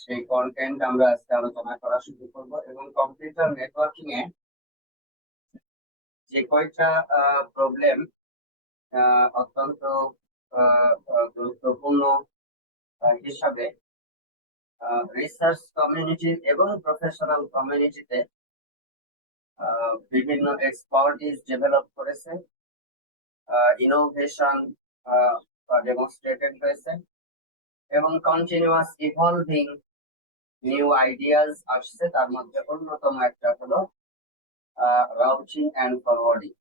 সেই কন্টেন্ট আমরা আজকে আলোচনা করা শুরু করব। এবং কম্পিউটার নেটওয়ার্কিং এ যে কয়টা প্রবলেম অত্যন্ত গুরুত্বপূর্ণ হিসাবে রিসার্চ কমিউনিটি এবং প্রফেশনাল কমিউনিটিতে বিভিন্ন এক্সপার্টিস ডেভেলপ করেছে, ইনোভেশন ডেমনস্ট্রেটেড হয়েছে এবং কন্টিনিউয়াস ইভলভিং নিউ আইডিয়াস আসছে। তার মধ্যে অন্যতম একটা হলো রাউটিং এন্ড ফরওয়ার্ডিং।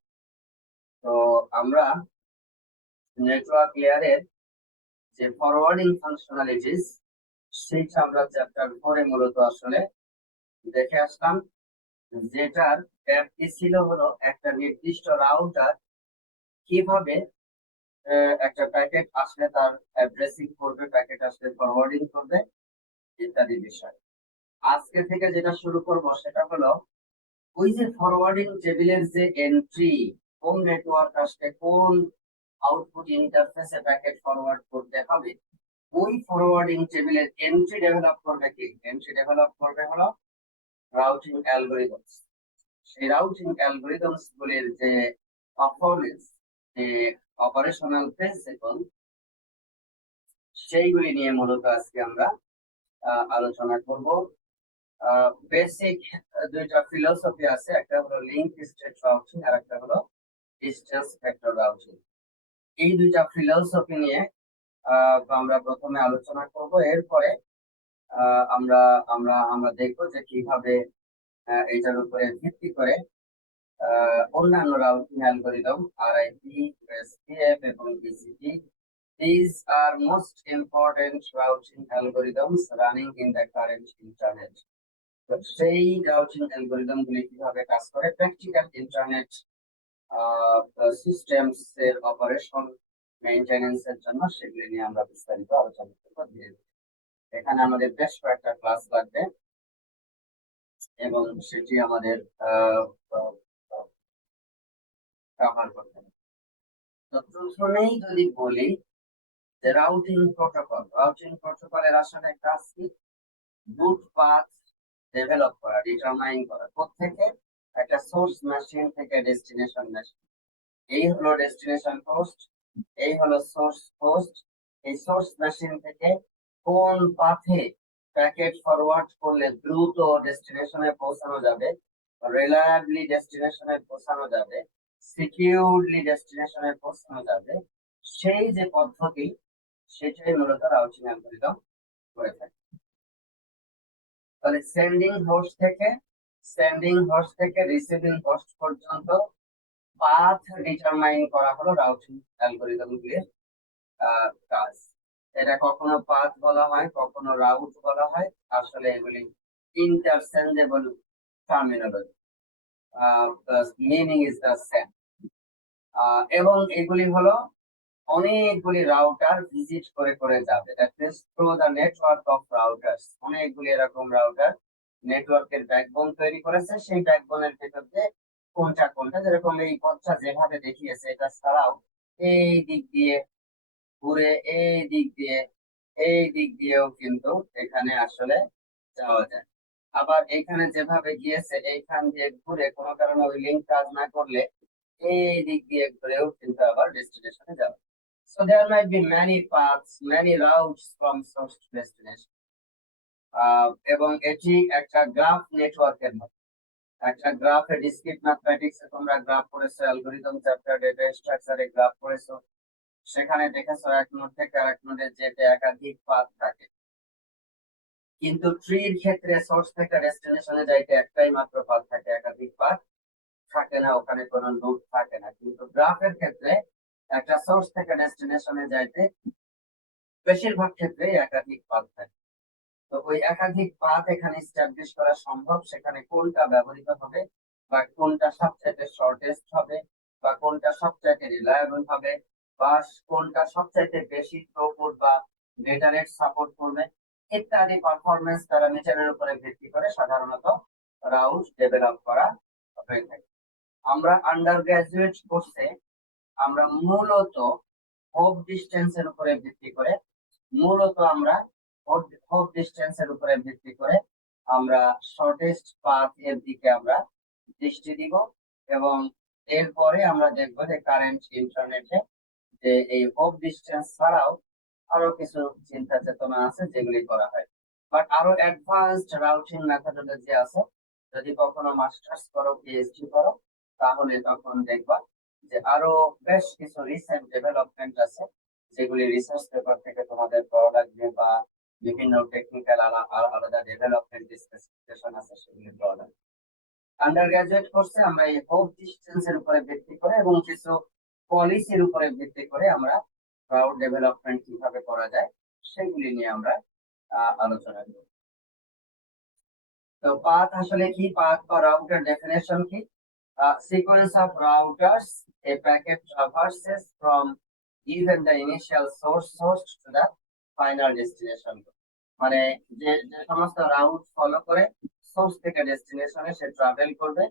তো আমরা নেটওয়ার্ক লেয়ারের যে ফরওয়ার্ডিং ফাংশনালিটিস সেইটা আমরা চ্যাপ্টার 4 এ মূলত আসলে দেখে আসলাম, যেটার ব্যাপ্তি ছিল হলো একটা নির্দিষ্ট রাউটার কিভাবে একটা প্যাকেট আসলে তার অ্যাড্রেসিং করবে, প্যাকেট আসলে ফরওয়ার্ডিং করবে ইত্যাদি বিষয়। আজকে থেকে যেটা শুরু করব সেটা হলো ওই যে ফরওয়ার্ডিং টেবিলের যে এন্ট্রি, কোন নেটওয়ার্ক আসলে কোন আউটপুট ইন্টারফেসে প্যাকেট ফরওয়ার্ড করতে হবে, ওই ফরওয়ার্ডিং টেবিলের এন্ট্রি ডেভেলপ করবে কি? এন্ট্রি ডেভেলপ করবে হলো রাউটিং অ্যালগরিদমস। সেই রাউটিং অ্যালগরিদমস গুলির যে পারফরমেন্স, যে অপারেশনাল প্রিন্সিপল, সেইগুলি নিয়ে মূলত আজকে আমরা আলোচনা করব। বেসিক দুইটা ফিলোসফি আছে, একটা হলো লিংক স্টেট রাউটিং আর একটা হলো ডিসটেন্স ভেক্টর রাউটিং। এই দুইটা ফিলোসফি নিয়ে আমরা প্রথমে আলোচনা করব। এরপরে আমরা আমরা আমরা দেখবো যে কিভাবে এটার উপরে ভিত্তি করে অন্যান্য রাউটিং অ্যালগরিদম আরআইপি, এসপিএফ এবং TCP, these are most important routing algorithms running in the current internet. তো সেই রাউটিং অ্যালগরিদম গুলি কিভাবে কাজ করে, প্র্যাকটিক্যাল ইন্টারনেট সিস্টেমস এর অপারেশন মেইনটেনেন্স এর জন্য, সেগুলি নিয়ে আমরা বিস্তারিত আলোচনা করব ধীরে ধীরে। এখানে আমাদের বেশ কয়েকটা ক্লাস লাগবে এবং সেটি আমাদের কভার করতে হবে। তো প্রথমেই যদি বলি যে রাউটিং প্রটোকলের আসলে কাজ কি? রুট পাথ ডেভেলপ করা, ডিটারমাইন করা, কোত্থেকে? একটা সোর্স মেশিন থেকে ডেস্টিনেশন মেশিন। এই হলো ডেস্টিনেশন হোস্ট, এই হলো সোর্স হোস্ট। এই সোর্স মেশিন থেকে কোন পাথে প্যাকেট ফরওয়ার্ড করলে দ্রুত ডেস্টিনেশনে পৌঁছানো যাবে, রিলায়েবলি ডেস্টিনেশনে পৌঁছানো যাবে, সিকিউরলি ডেস্টিনেশনে পৌঁছানো যাবে, সেই যে পদ্ধতি, সেটাই মূলত রাউটিং অ্যালগরিদম করে থাকে। তাহলে সেন্ডিং হোস্ট থেকে রিসিভিং হোস্ট পর্যন্ত পাথ ডিটারমাইন করা হলো রাউটিং অ্যালগরিদম গুলির কাজ। এটা কখনো পাথ বলা হয়, কখনো রাউট বলা হয়, আসলে এগুলি interchangeable terminology, meaning is the same. এবং এগুলি হলো অনেকগুলি রাউটার ভিজিট করে করে যাবে, that means through the network of routers. অনেকগুলি এরকম রাউটার নেটওয়ার্কের ব্যাকবোন তৈরি করেছে, সেই ব্যাকবোনের ভেতর দিয়ে কোনটা কোনটা, যেরকম এই পথটা যেভাবে দেখিয়েছে, এটা ছাড়াও এই দিক দিয়ে ঘুরে এই দিক দিয়েও কিন্তু এখানে আসলে যাওয়া যায়। আবার এখানে যেভাবে গিয়েছে এইখান দিয়ে ঘুরে কোনো কারণে ওই লিঙ্ক কাজ না করলে এই দিক দিয়ে ঘুরেও কিন্তু আবার ডেস্টিনেশনে যাবে। So there might be many paths, many routes from source to destination. এবং এটি একটা গ্রাফ নেটওয়ার্কের মতো। একটা গ্রাফে ডিসক্রিট ম্যাথমেটিক্স এ তোমরা গ্রাফ পড়েছো, অ্যালগরিদম চ্যাপ্টার ডেটা স্ট্রাকচারে গ্রাফ পড়েছো, সেখানে দেখেছো এক নোড থেকে আরেক নোডে যেতে একাধিক পাথ থাকে। কিন্তু ট্রির ক্ষেত্রে সোর্স থেকে ডেস্টিনেশনে যাইতে একটাই মাত্র পাথ থাকে, একাধিক পাথ থাকে না, ওখানে কোনো লুপ থাকে না। কিন্তু গ্রাফের ক্ষেত্রে একটা সোর্স থেকে ডেস্টিনেশনে যাইতে বেশিরভাগ ক্ষেত্রে একাধিক পাথ থাকে। তো ওই একাধিক পাথ এখানে এস্টাবলিশ করা সম্ভব, সেখানে কোনটা ব্যবহৃত হবে বা কোনটা সবচাইতে শর্টেস্ট হবে বা কোনটা সবচাইতে রিলায়েবল হবে বা কোনটা সবচাইতে বেশি থ্রুপুট বা ডেটা রেট সাপোর্ট করবে ইত্যাদি পারফরম্যান্স প্যারামিটারের উপরে ভিত্তি করে সাধারণত রাউট ডেভেলপ করা হয়ে থাকে। আমরা আন্ডার গ্রাজুয়েট কোর্সে আমরা মূলত হোপ ডিস্টেন্সের উপরে ভিত্তি করে মূলত আমরা হোপ ডিস্টেন্সের উপরে ভিত্তি করে আমরা শর্টেস্ট পাথ এর দিকে আমরা দৃষ্টি দিব, এবং এরপরে আমরা দেখবো যে কারেন্ট ইন্টারনেটে যে এই হোপ ডিস্টেন্স ছাড়াও আরো কিছু চিন্তা চেতনা আছে যেগুলি করা হয়। বাট আরো অ্যাডভান্সড রাউটিং মেথডোলজি আছে। যদি কখনো মাস্টার্স করো, পিএইচডি করো, তাহলে তখন দেখবা যে আরো বেশ কিছু রিসেন্ট ডেভেলপমেন্ট আছে যেগুলি রিসার্চ পেপার থেকে তোমাদের পড়া লাগবে, বা বিভিন্ন টেকনিক্যাল আলাদা ডেভেলপমেন্ট স্পেসিফিকেশন আছে সেগুলি পড়া লাগবে। আন্ডার গ্রাজুয়েট কোর্সে আমরা এই হোপ ডিস্টেন্সের উপরে ভিত্তি করে এবং কিছু পলিসির উপরে ভিত্তি করে আমরা ক্লাউড ডেভেলপমেন্ট কিভাবে করা যায় সেগুলি নিয়ে আমরা আলোচনা করব। তো পাথ আসলে কি, পাথ বা রাউটার ডেফিনেশন কি? Sequence of routers a packet traverses from even the initial source host to the final destination. মানে যে যে সমস্ত রাউট ফলো করে সোর্স থেকে ডেস্টিনেশনে সে ট্রাভেল করবে,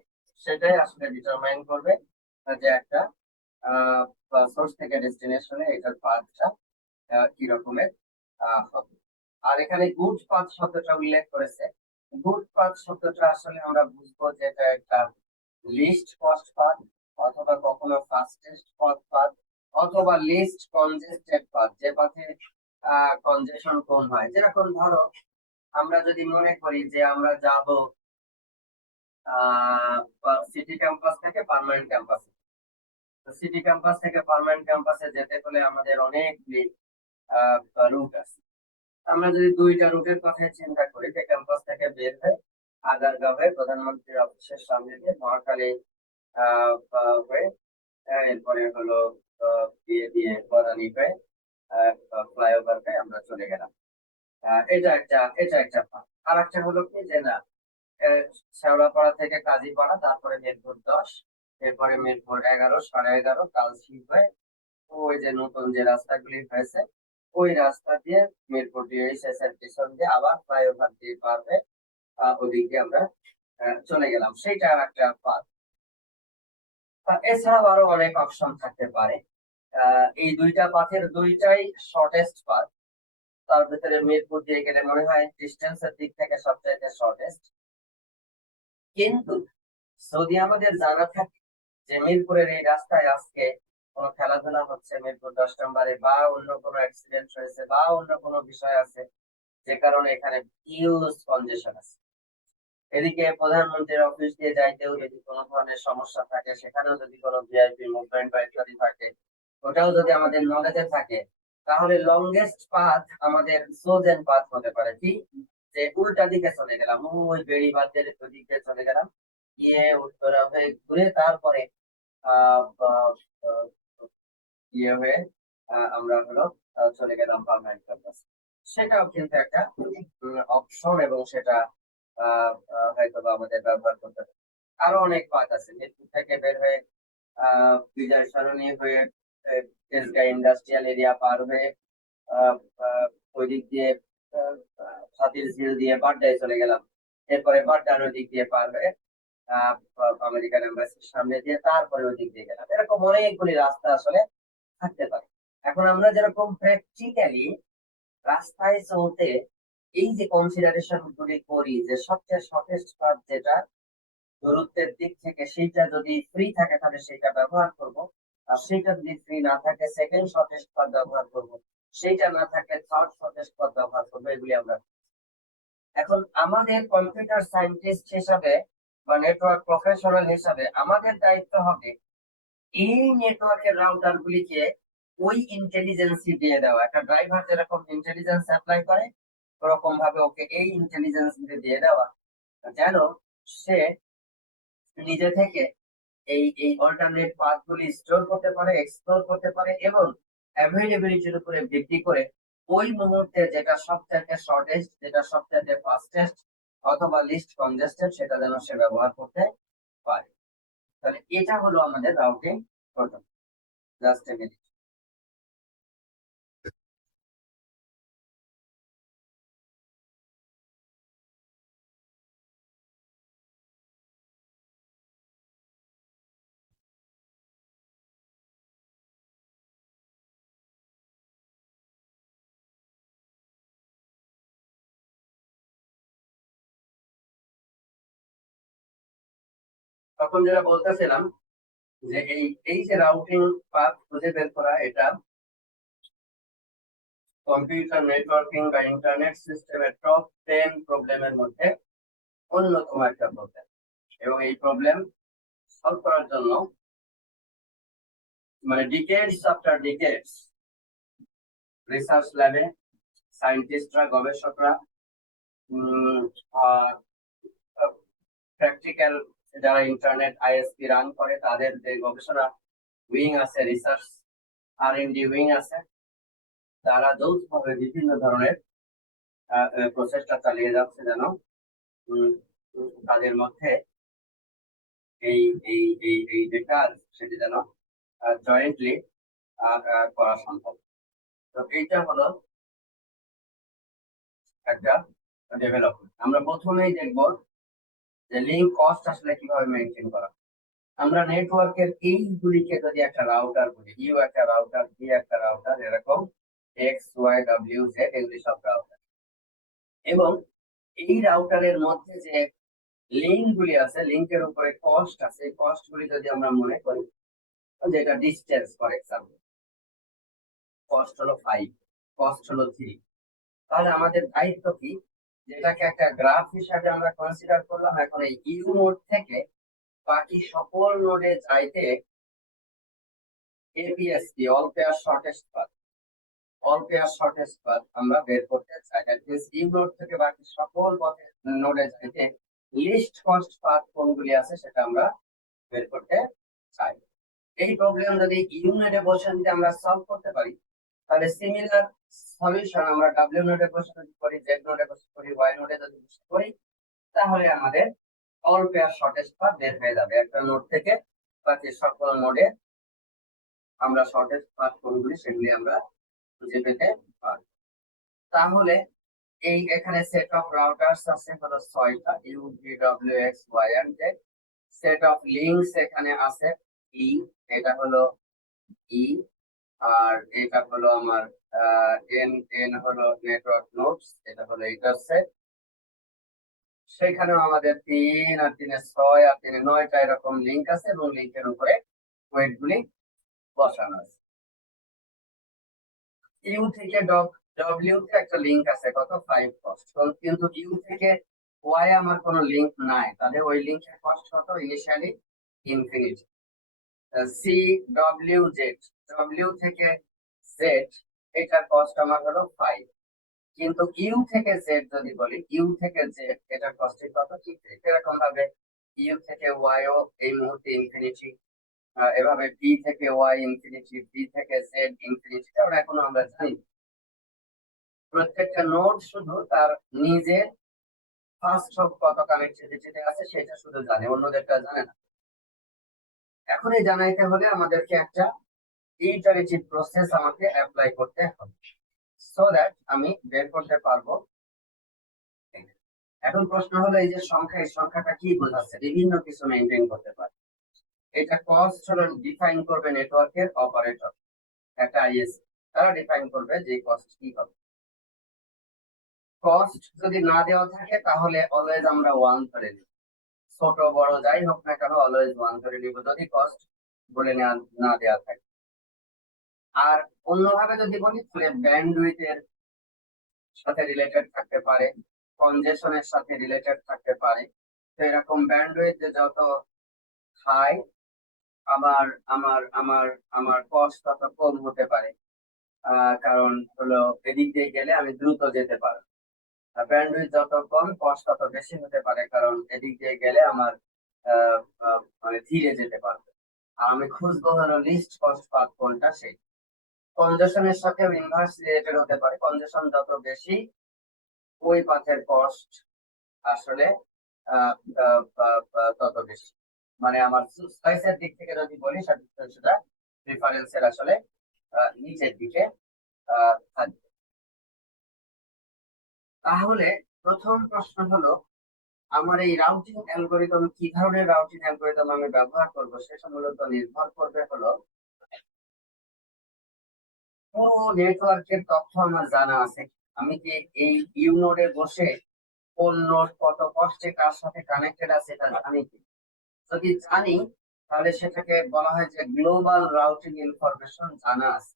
সেটাই আসলে ডিটারমাইন করবে যে একটা সোর্স থেকে ডেস্টিনেশনে এটার পাথটা কি রকমের হবে। আর এখানে গুড পাথ শব্দটা উল্লেখ করেছে। গুড পাথ শব্দটা আসলে আমরা বুঝবো যে এটা একটা লিস্ট কস্ট পাথ, অথবা কখনো ফাস্টেস্ট পাথ, অথবা লিস্ট কনজেস্টেড পাথ, যে পাথে কনজেশন কম হয়। যেরকম ধরো আমরা যদি মনে করি যে আমরা যাব সিটি ক্যাম্পাস থেকে পার্মানেন্ট ক্যাম্পাসে, তো সিটি ক্যাম্পাস থেকে পার্মানেন্ট ক্যাম্পাসে যেতে হলে আমাদের অনেকগুলি রুট আছে। আমরা যদি দুইটা রুটের কথা চিন্তা করি, যে ক্যাম্পাস থেকে বের হয়ে আগারগাঁও হয়ে প্রধানমন্ত্রীর অফিসের সামনে দিয়ে মহাখালী হয়ে এরপরে হলো দিয়ে বনানী হয়ে ফ্লাইওভার হয়ে আমরা চলে গেলাম। এটা একটা পাথ। আর একটা হলো কি যে না, শেওড়াপাড়া থেকে কাজীপাড়া, তারপরে মিরপুর 10, এরপরে মিরপুর 11, 11:30, কালশি হয়ে ওই যে নতুন যে রাস্তাগুলি হয়েছে ওই রাস্তা দিয়ে মিরপুর ডিএসএস এর পিছন দিয়ে আবার ফ্লাইওভার দিয়ে পার হয়ে ওদিকে আমরা চলে গেলাম। সেইটা একটা পাথ। এছাড়াও আরো অনেক অপশন থাকতে পারে। এই দুইটা পাথের দুইটাই শর্টেস্ট পাথ। তার ভিতরে মিরপুর দিয়ে গেলে মনে হয় ডিস্টেন্সের দিক থেকে সবচাইতে শর্টেস্ট। কিন্তু যদি আমাদের জানা থাকে যে মিরপুরের এই রাস্তায় আজকে কোনো খেলাধুলা হচ্ছে মিরপুর 10 নম্বরে, বা অন্য কোনো অ্যাক্সিডেন্ট হয়েছে, বা অন্য কোনো বিষয় আছে যে কারণে এখানে হিউজ কনজেশন আছে, এদিকে প্রধানমন্ত্রীর অফিস দিয়ে যাইতেও যদি কোনো ধরনের সমস্যা থাকে, সেখানেও যদি কোনো ভিআইপি মুভমেন্ট বা ইত্যাদি থাকে, ওটাও যদি আমাদের নলেজে থাকে, তাহলে লংগেস্ট পাথ আমাদের সোজেন পাথ হতে পারে কি, যে উল্টা দিকে চলে গেলাম, ওই বেড়িবাঁধের দিকে চলে গেলাম, গিয়ে উত্তরা হয়ে ঘুরে তারপরে আহ আহ, আহ, ইয়ে হয়ে আমরা হলো চলে গেলাম পার্মানেন্ট ক্যাম্পাস। সেটাও কিন্তু একটা অপশন, এবং সেটা হয়তো বা আমাদের ব্যবহার করতে হবে। আরো অনেক পাথ আছে। মিরপুর থেকে বের হয়ে বিজয় সরণি হয়ে তেজগাঁ ইন্ডাস্ট্রিয়াল এরিয়া পার হয়ে ওই দিক দিয়ে হাতির ঝিল দিয়ে বাড্ডায় চলে গেলাম, এরপরে বাড্ডার ওই দিক দিয়ে পার হয়ে আহ আমেরিকান এম্বাসির সামনে দিয়ে তারপরে ওই দিক দিয়ে গেলাম। এরকম অনেকগুলি রাস্তা আসলে থাকতে পারে। এখন আমরা যেরকম প্র্যাকটিক্যালি রাস্তায় চলতে এই যে কনসিডারেশন গুলি করি, যে সবচেয়ে শর্টেস্ট পাথ যেটা দূরত্বের দিক থেকে সেইটা যদি ফ্রি থাকে তাহলে সেটা ব্যবহার করব, আর সেইটা যদি ফ্রি না থাকে সেকেন্ড শর্টেস্ট পাথ ব্যবহার করব, সেইটা না থাকে থার্ড শর্টেস্ট পাথ ব্যবহার করবো। এগুলি আমরা এখন আমাদের কম্পিউটার সায়েন্টিস্ট হিসাবে বা নেটওয়ার্ক প্রফেশনাল হিসাবে আমাদের দায়িত্ব হবে এই নেটওয়ার্কের রাউটার গুলিকে ওই ইন্টেলিজেন্সই দিয়ে দেওয়া। একটা ড্রাইভার যেরকম ইন্টেলিজেন্স অ্যাপ্লাই করে, ওরকম ভাবে ওকে এই ইন্টেলিজেন্স দিয়ে দেওয়া যেন সে নিজে থেকে এই অল্টারনেট পাথ গুলি স্টোর করতে পারে, এক্সপ্লোর করতে পারে, এবং অ্যাভেলেবিলিটির উপরে ভিত্তি করে ওই মুহূর্তে যেটা সবচাইতে শর্টেস্ট, যেটা সবচাইতে ফাস্টেস্ট, অথবা লিস্ট কনজেস্টেড, সেটা যেন সে ব্যবহার করতে পারে। তাহলে এটা হলো আমাদের routing protocol. Just a minute. তখন যেটা বলতেছিলাম যে এই যে রাউটিং পাথ খুঁজে বের করা, এটা কম্পিউটার নেটওয়ার্কিং বা ইন্টারনেট সিস্টেমের টপ 10 প্রবলেমের মধ্যে অন্যতম একটা প্রবলেম। এবং এই প্রবলেম সলভ করার জন্য মানে ডিকেডস আফটার ডিকেডস রিসার্চ ল্যাবে সায়েন্টিস্টরা, গবেষকরা, প্র্যাকটিক্যাল যারা ইন্টারনেট আইএসপি রান করে তাদের যে গবেষণা উইং আছে, রিসার্চ আর&ডি উইং আছে, তারা যৌথভাবে বিভিন্ন ধরনের প্রচেষ্টা চালিয়ে যাচ্ছে যেন তাদের মধ্যে এই এই এই এই যে কাজ সেটি যেন জয়েন্টলি করা সম্ভব। তো এইটা হলো একটা ডেভেলপমেন্ট। আমরা প্রথমেই দেখব যে লিঙ্ক কস্ট আসলে কিভাবে মেনটেন করা। আমরা নেটওয়ার্কের এইগুলিকে যদি একটা রাউটার বলি, ইউ একটা রাউটার, বি একটা রাউটার, এরকম এক্স ওয়াই ডাব্লিউ জেড এগুলি সব রাউটার, এবং এই রাউটারের মধ্যে যে লিঙ্ক গুলি আছে, লিঙ্কের উপরে কস্ট আছে, কস্ট গুলি যদি আমরা মনে করি যেটা ডিস্টেন্স, ফর এক্সাম্পল কস্ট হলো 5, কস্ট হলো 3, তাহলে আমাদের দায়িত্ব কি, যেটাকে একটা গ্রাফ হিসাবে আমরা কনসিডার করলাম। এখন এই ইউ নোড থেকে বাকি সকল নোডে যাইতে APSP, all pair shortest path, all pair shortest path আমরা বের করতে চাই। দ্যাট মিন্স ইউ নোড থেকে বাকি সকল পথে নোডে যাইতে লিস্ট কস্ট পাথ কোনগুলি আছে সেটা আমরা বের করতে চাই। এই প্রবলেম যদি ইউ নোডে বসে যদি আমরা সলভ করতে পারি, তাহলে সিমিলার সলিউশন আমরা ডাব্লিউ নোডে বসে যদি করি, জেড নোডে বসে করি, ওয়াই নোডে যদি বসে করি, তাহলে আমাদের অল পেয়ার শর্টেস্ট পাথ বের হয়ে যাবে। একটা নোড থেকে বাকি সকল নোডে আমরা শর্টেস্ট পাথ কোনগুলি সেগুলি আমরা খুঁজে পেতে পারবো। তাহলে এই এখানে সেট অফ রাউটারস আছে হলো 6টা, U V W X Y and Z. Set of links এখানে আছে ই, এটা হলো ই, আর এটা হলো আমার এন, এন হলো নেটওয়ার্ক নোডস, এটা হলো এটার সেট। সেখানেও আমাদের 3 আর 3 6 আর 3 9টা এরকম লিংক আছে, এবং লিংকের উপরে ওয়েট গুলি বসানো আছে। ইউ থেকে ডব্লিউ তে একটা লিংক আছে কত 5 কস্ট, কিন্তু ইউ থেকে ওয়াই আমার কোনো লিংক নাই, তাহলে ওই লিংকের কস্ট কত initially infinity. C W Z, W থেকে জেড এটার কস্ট আমার হলো 5, কিন্তু ইউ থেকে জেড যদি বলি, ইউ থেকে জেড এটার কস্ট কত, ঠিক এরকম ভাবে ইউ থেকে ওয়াই ও এই মুহূর্তে ইনফিনিটি, এভাবে বি থেকে ওয়াই ইনফিনিটি, বি থেকে জেড ইনফিনিটি, কারণ এখনো আমরা জানি প্রত্যেকটা নোড শুধু তার নিজের ফার্স্ট হোক কত কানেক্টিভিটিতে আছে সেটা শুধু জানে, অন্যদেরটা জানে না। এখন এই জানাইতে হলে আমাদেরকে একটা ইটারেটিভ প্রসেস আমাকে অ্যাপ্লাই করতে হবে, সো দ্যাট আমি বের করতে পারবো। এখন প্রশ্ন হলো এই যে সংখ্যা, এই সংখ্যাটা কি বোঝাচ্ছে, বিভিন্ন কিছু মেনটেন করতে পারে। এটা কস্ট হলো ডিফাইন করবে নেটওয়ার্কের অপারেটর, একটা আইএস, তারা ডিফাইন করবে যে কস্ট কি হবে। কস্ট যদি না দেওয়া থাকে তাহলে অলওয়েজ আমরা 1 ধরে নিব, ছোট বড় যাই হোক না কেন অলওয়েজ 1 ধরে নিব যদি কস্ট বলে না দেওয়া থাকে। আর অন্যভাবে যদি বলি তাহলে ব্যান্ডউইথের সাথে রিলেটেড থাকতে পারে, কনজেশনের সাথে রিলেটেড থাকতে পারে। তো এরকম ব্যান্ডউইথ যত হাই আবার আমার আমার আমার কস্ট তত কম হতে পারে, কারণ হলো এদিক দিয়ে গেলে আমি দ্রুত যেতে পারবো। ব্যান্ডউইথ যত কম কস্ট তত বেশি হতে পারে, কারণ এদিক দিয়ে গেলে আমার মানে ধীরে যেতে পারবে। আর আমি খুঁজবো হলো লিস্ট কস্ট পাথ কোনটা, সেই কনজেশনের সাথে ইনভার্স রিলেটেড হতে পারে। কনজেশন যত বেশি ওই পাথের কস্ট আসলে তত বেশি, মানে আমার চয়েসের দিক থেকে যদি বলি সেটা প্রিফারেন্সের আসলে নিচের দিকে থাকবে। তাহলে প্রথম প্রশ্ন হলো আমার এই রাউটিং অ্যালগোরিদম, কি ধরনের রাউটিং অ্যালগোরিদম আমি ব্যবহার করব সেটা মূলত নির্ভর করবে হলো পুরো নেটওয়ার্কের তথ্য আমার জানা আছে। আমি কি এই ইউ নোডে বসে কোন নোড কত কষ্টে কার সাথে কানেক্টেড আছে এটা জানি কি, যদি জানি তাহলে সেটাকে বলা হয় যে গ্লোবাল রাউটিং ইনফরমেশন জানা আছে,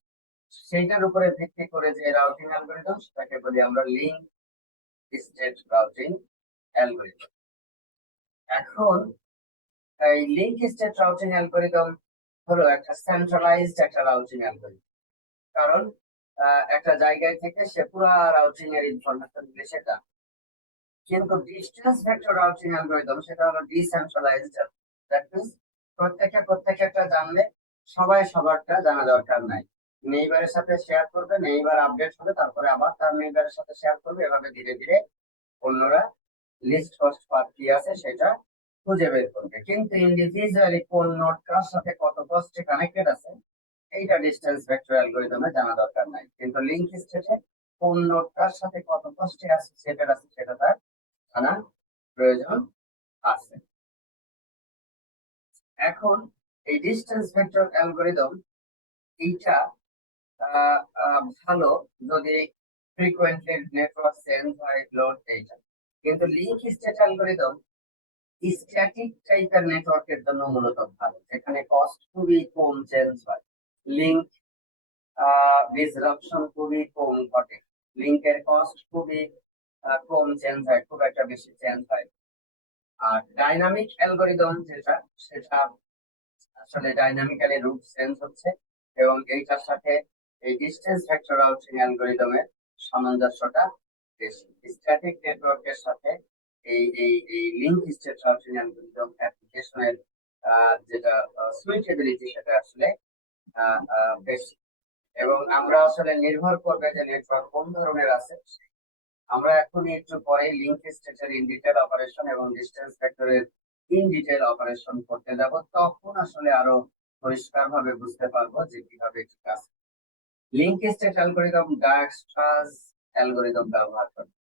সেইটার উপরে ভিত্তি করে যে রাউটিং অ্যালগরিদম সেটাকে বলি আমরা লিঙ্ক স্টেট রাউটিং অ্যালগরিদম। এখন এই লিঙ্ক স্টেট রাউটিং অ্যালগরিদম হলো একটা সেন্ট্রালাইজড একটা রাউটিং অ্যালগরিদম। কারণ একটা জায়গায় থেকে সে পুরো রাউটিং এর ইনফরমেশন গুলো সেটা, কিন্তু ডিস্টেন্স ভেক্টর রাউটিং অ্যালগরিদম সেটা হলো ডিসেন্ট্রালাইজড। দ্যাট মিন্স প্রত্যেকটা জানলে সবাই সবারটা জানা দরকার নাই। নেইবারের সাথে শেয়ার করবে, নেইবার আপডেট হবে, তারপরে আবার তার নেইবারের সাথে শেয়ার করবে, এভাবে ধীরে ধীরে অন্যরা লিস্ট ফার্স্ট পাথ কি আছে সেটা খুঁজে বের করবে। কিন্তু ইন্ডিভিজুয়ালি কোন নোড কার সাথে কত কস্টে কানেক্টেড আছে এইটা ডিসটেন্স ভেক্টর অ্যালগরিদমে জানা দরকার নাই। কিন্তু লিংক স্টেটে কোন নোড কার সাথে কত কস্টে অ্যাসোসিয়েটেড আছে সেটা তার জানা প্রয়োজন আছে। এখন এই ডিসটেন্স ভেক্টর অ্যালগরিদম এইটা ভালো যদি ফ্রিকোয়েন্টলি নেটওয়ার্ক চেঞ্জ হয়, লোড এইটা। কিন্তু লিংক স্টেট অ্যালগরিদম স্ট্যাটিক টাইপের নেটওয়ার্কের জন্য মূলত ভালো, যেখানে কস্ট খুবই কম চেঞ্জ হয়, লিংক ডিসরাপশন খুবই কম ঘটে, লিংকের কস্ট খুবই কম চেঞ্জ হয়, খুব একটা বেশি চেঞ্জ হয়। আর ডাইনামিক অ্যালগরিদম যেটা, সেটা আসলে ডাইনামিক্যালি রুট চেঞ্জ হচ্ছে, এবং এইটার সাথে এই ডিসটেন্স ভেক্টর রাউটিং অ্যালগরিদমের সামঞ্জস্যটা বেশি। স্ট্যাটিক নেটওয়ার্কের সাথে এই এই এই লিংক স্টেট রাউটিং অ্যালগরিদম অ্যাপ্লিকেশনের যেটা সুইটেবিলিটি সেটা আসলে বেশি। এবং আমরা আসলে নির্ভর করবে যে নেটওয়ার্ক কোন ধরনের আছে। আমরা এখন একটু পরে লিংক স্টেটের ইন ডিটেল অপারেশন এবং ডিসটেন্স ভেক্টরের ইন ডিটেল অপারেশন করতে যাব, তখন আসলে আরো পরিষ্কার ভাবে বুঝতে পারবো যে কিভাবে কি কাজ। লিংক স্টেট অ্যালগরিদম ডায়াস্ট্রাস অ্যালগরিদম ব্যবহার করে।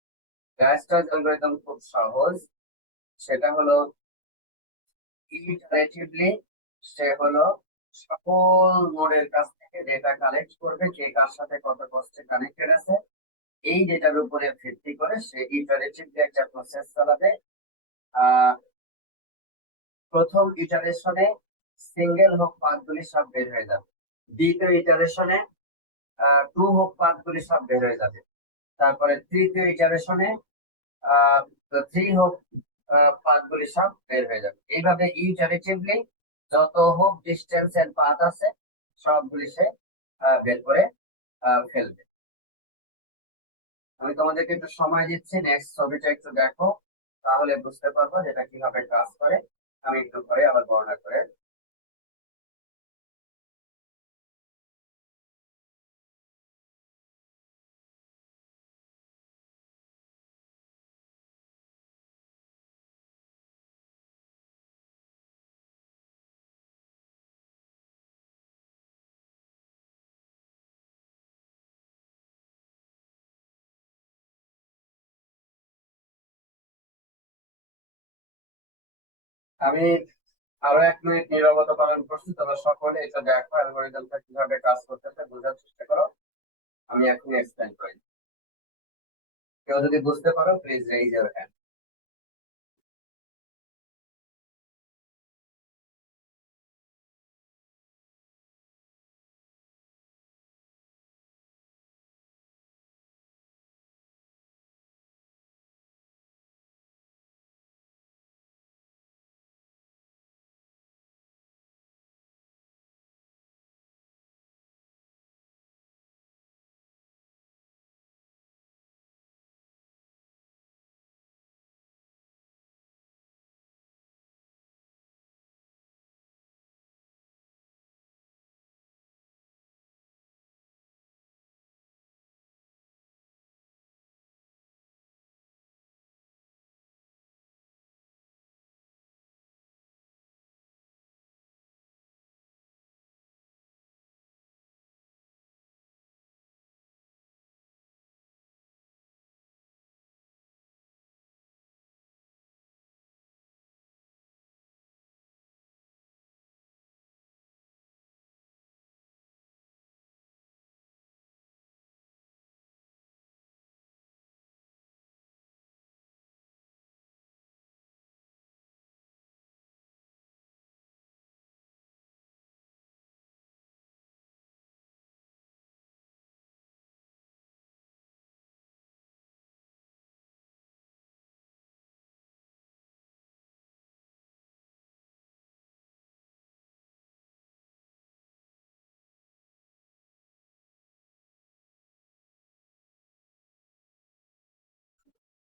ডায়াস্ট্রাস অ্যালগরিদম খুব সহজ, সেটা হলো ইটারেটিভলি সে হলো সকল নোডের কাছ থেকে ডেটা কালেক্ট করবে, কে কার সাথে কত কস্টে কানেক্টেড আছে, এই ডেটার উপরে ভিত্তি করে সে ইটারেটিভলি একটা প্রসেস চালাবে। প্রথম ইটারেশনে সিঙ্গেল হোক পাথগুলি সব বের হয়ে যাবে, দ্বিতীয় ইটারেশনে টু হোক পাথগুলি সব বের হয়ে যাবে, তারপরে তৃতীয় ইটারেশনে থ্রি হোক পাথগুলি সব বের হয়ে যাবে। এইভাবে ইটারেটিভলি যত হোক ডিস্টেন্স এর পাথ আছে সবগুলি সে বের করে ফেলবে। আমি তোমাদেরকে একটু সময় দিচ্ছি, নেক্সট ছবিটা একটু দেখো, তাহলে বুঝতে পারবো যেটা কিভাবে কাজ করে। আমি একটু পরে আবার বর্ণনা করে আমি আরো 1 মিনিট নীরবতা পালন করছি, তবে সকলে এটা দেখো অ্যালগরিদমটা কিভাবে কাজ করতেছে বোঝার চেষ্টা করো। আমি এখন এক্সপ্লেন করি, কেউ যদি বুঝতে পারো প্লিজ রেইজ ইওর হ্যান্ড।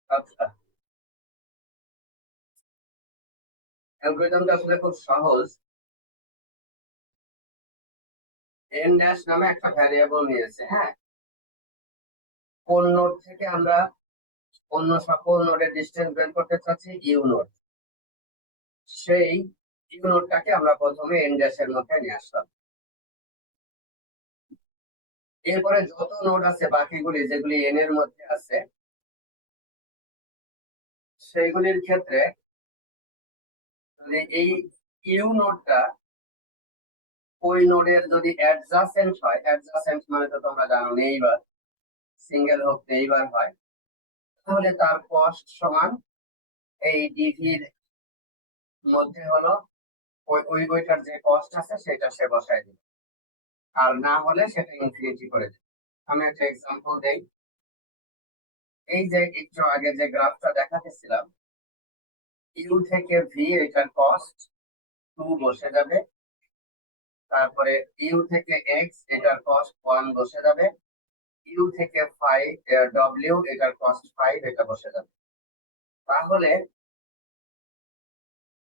আচ্ছা, অ্যালগরিদমটা আসলে খুব সহজ। এন ড্যাশ নামে একটা ভ্যারিয়েবল নিয়েছে, হ্যাঁ। কোন নোড থেকে আমরা অন্য সকল নোডের ডিসটেন্স বের করতে চাচ্ছি, ইউ নোড। সেই ইউ নোডটাকে আমরা প্রথমে এন ড্যাশ এর মধ্যে নিয়ে আসলাম। এরপরে যত নোড আছে বাকিগুলি যেগুলি এন এর মধ্যে আছে সেইগুলির ক্ষেত্রে যদি এই ইউ নোডটা ওই নোডের যদি অ্যাডজাসেন্ট হয়, অ্যাডজাসেন্ট মানে তো তোমরা জানো নেইবার, সিঙ্গেল হোক নেইবার হয়, তাহলে তার কস্ট সমান এই ডিভির মধ্যে হলো ওইটার যে কস্ট আছে সেটা সে বসায় দিবে, আর না হলে সেটা ইনফিনিটি করে দেবে। আমি একটা এক্সাম্পল দেই। এই যে একটু আগে যে গ্রাফটা দেখাতেছিলাম, ইউ থেকে ভি এটার কস্ট 2 বসে যাবে, তারপরে ইউ থেকে এক্স এটার কস্ট 1 বসে যাবে, ইউ থেকে 5 ডব্লিউ এটার কস্ট 5 এটা বসে যাবে। তাহলে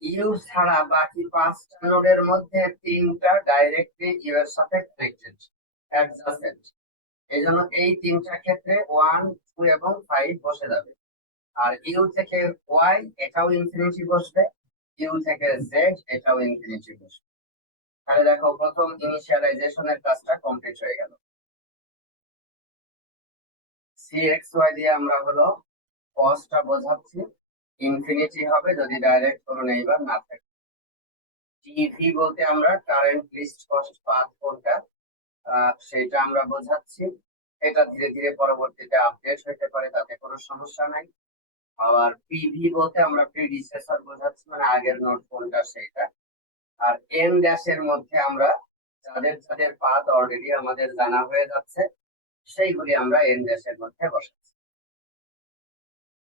ইউ ছাড়া বাকি 5টা নোডের মধ্যে 3টা ডাইরেক্টলি ইউ এর সাথে কানেক্টেড, অ্যাডজাসেন্ট। এই জন্য এই 3টা ক্ষেত্রে 1, 2 এবং 5 বসে যাবে। আর ইউ থেকে ওয়াই এটাও ইনফিনিটি বসবে, ইউ থেকে জেড এটাও ইনফিনিটি বসবে। তাহলে দেখো প্রথম ইনিশিয়ালাইজেশনের কাজটা কমপ্লিট হয়ে গেল। সি এক্স ওয়াই দিয়ে আমরা হলো কস্টটা বোঝাচ্ছি, ইনফিনিটি হবে যদি ডাইরেক্ট কোনো নেইবার না থাকে। টিভি বলতে আমরা কারেন্ট লিস্ট কস্ট পাথ কোনটা সেটা আমরা বোঝাচ্ছি। এটা ধীরে ধীরে পরবর্তীতে আপডেট হতে পারে, তাতে কোনো সমস্যা নাই। আবার পিভি বলতে আমরা প্রিডিসেসর বোঝাচ্ছি, মানে আগের নোড কোনটা সেটা। আর এন ড্যাশ এর মধ্যে আমরা যাদের যাদের পাথ অলরেডি আমাদের জানা হয়ে যাচ্ছে সেইগুলি আমরা এন ড্যাশ এর মধ্যে বসাচ্ছি।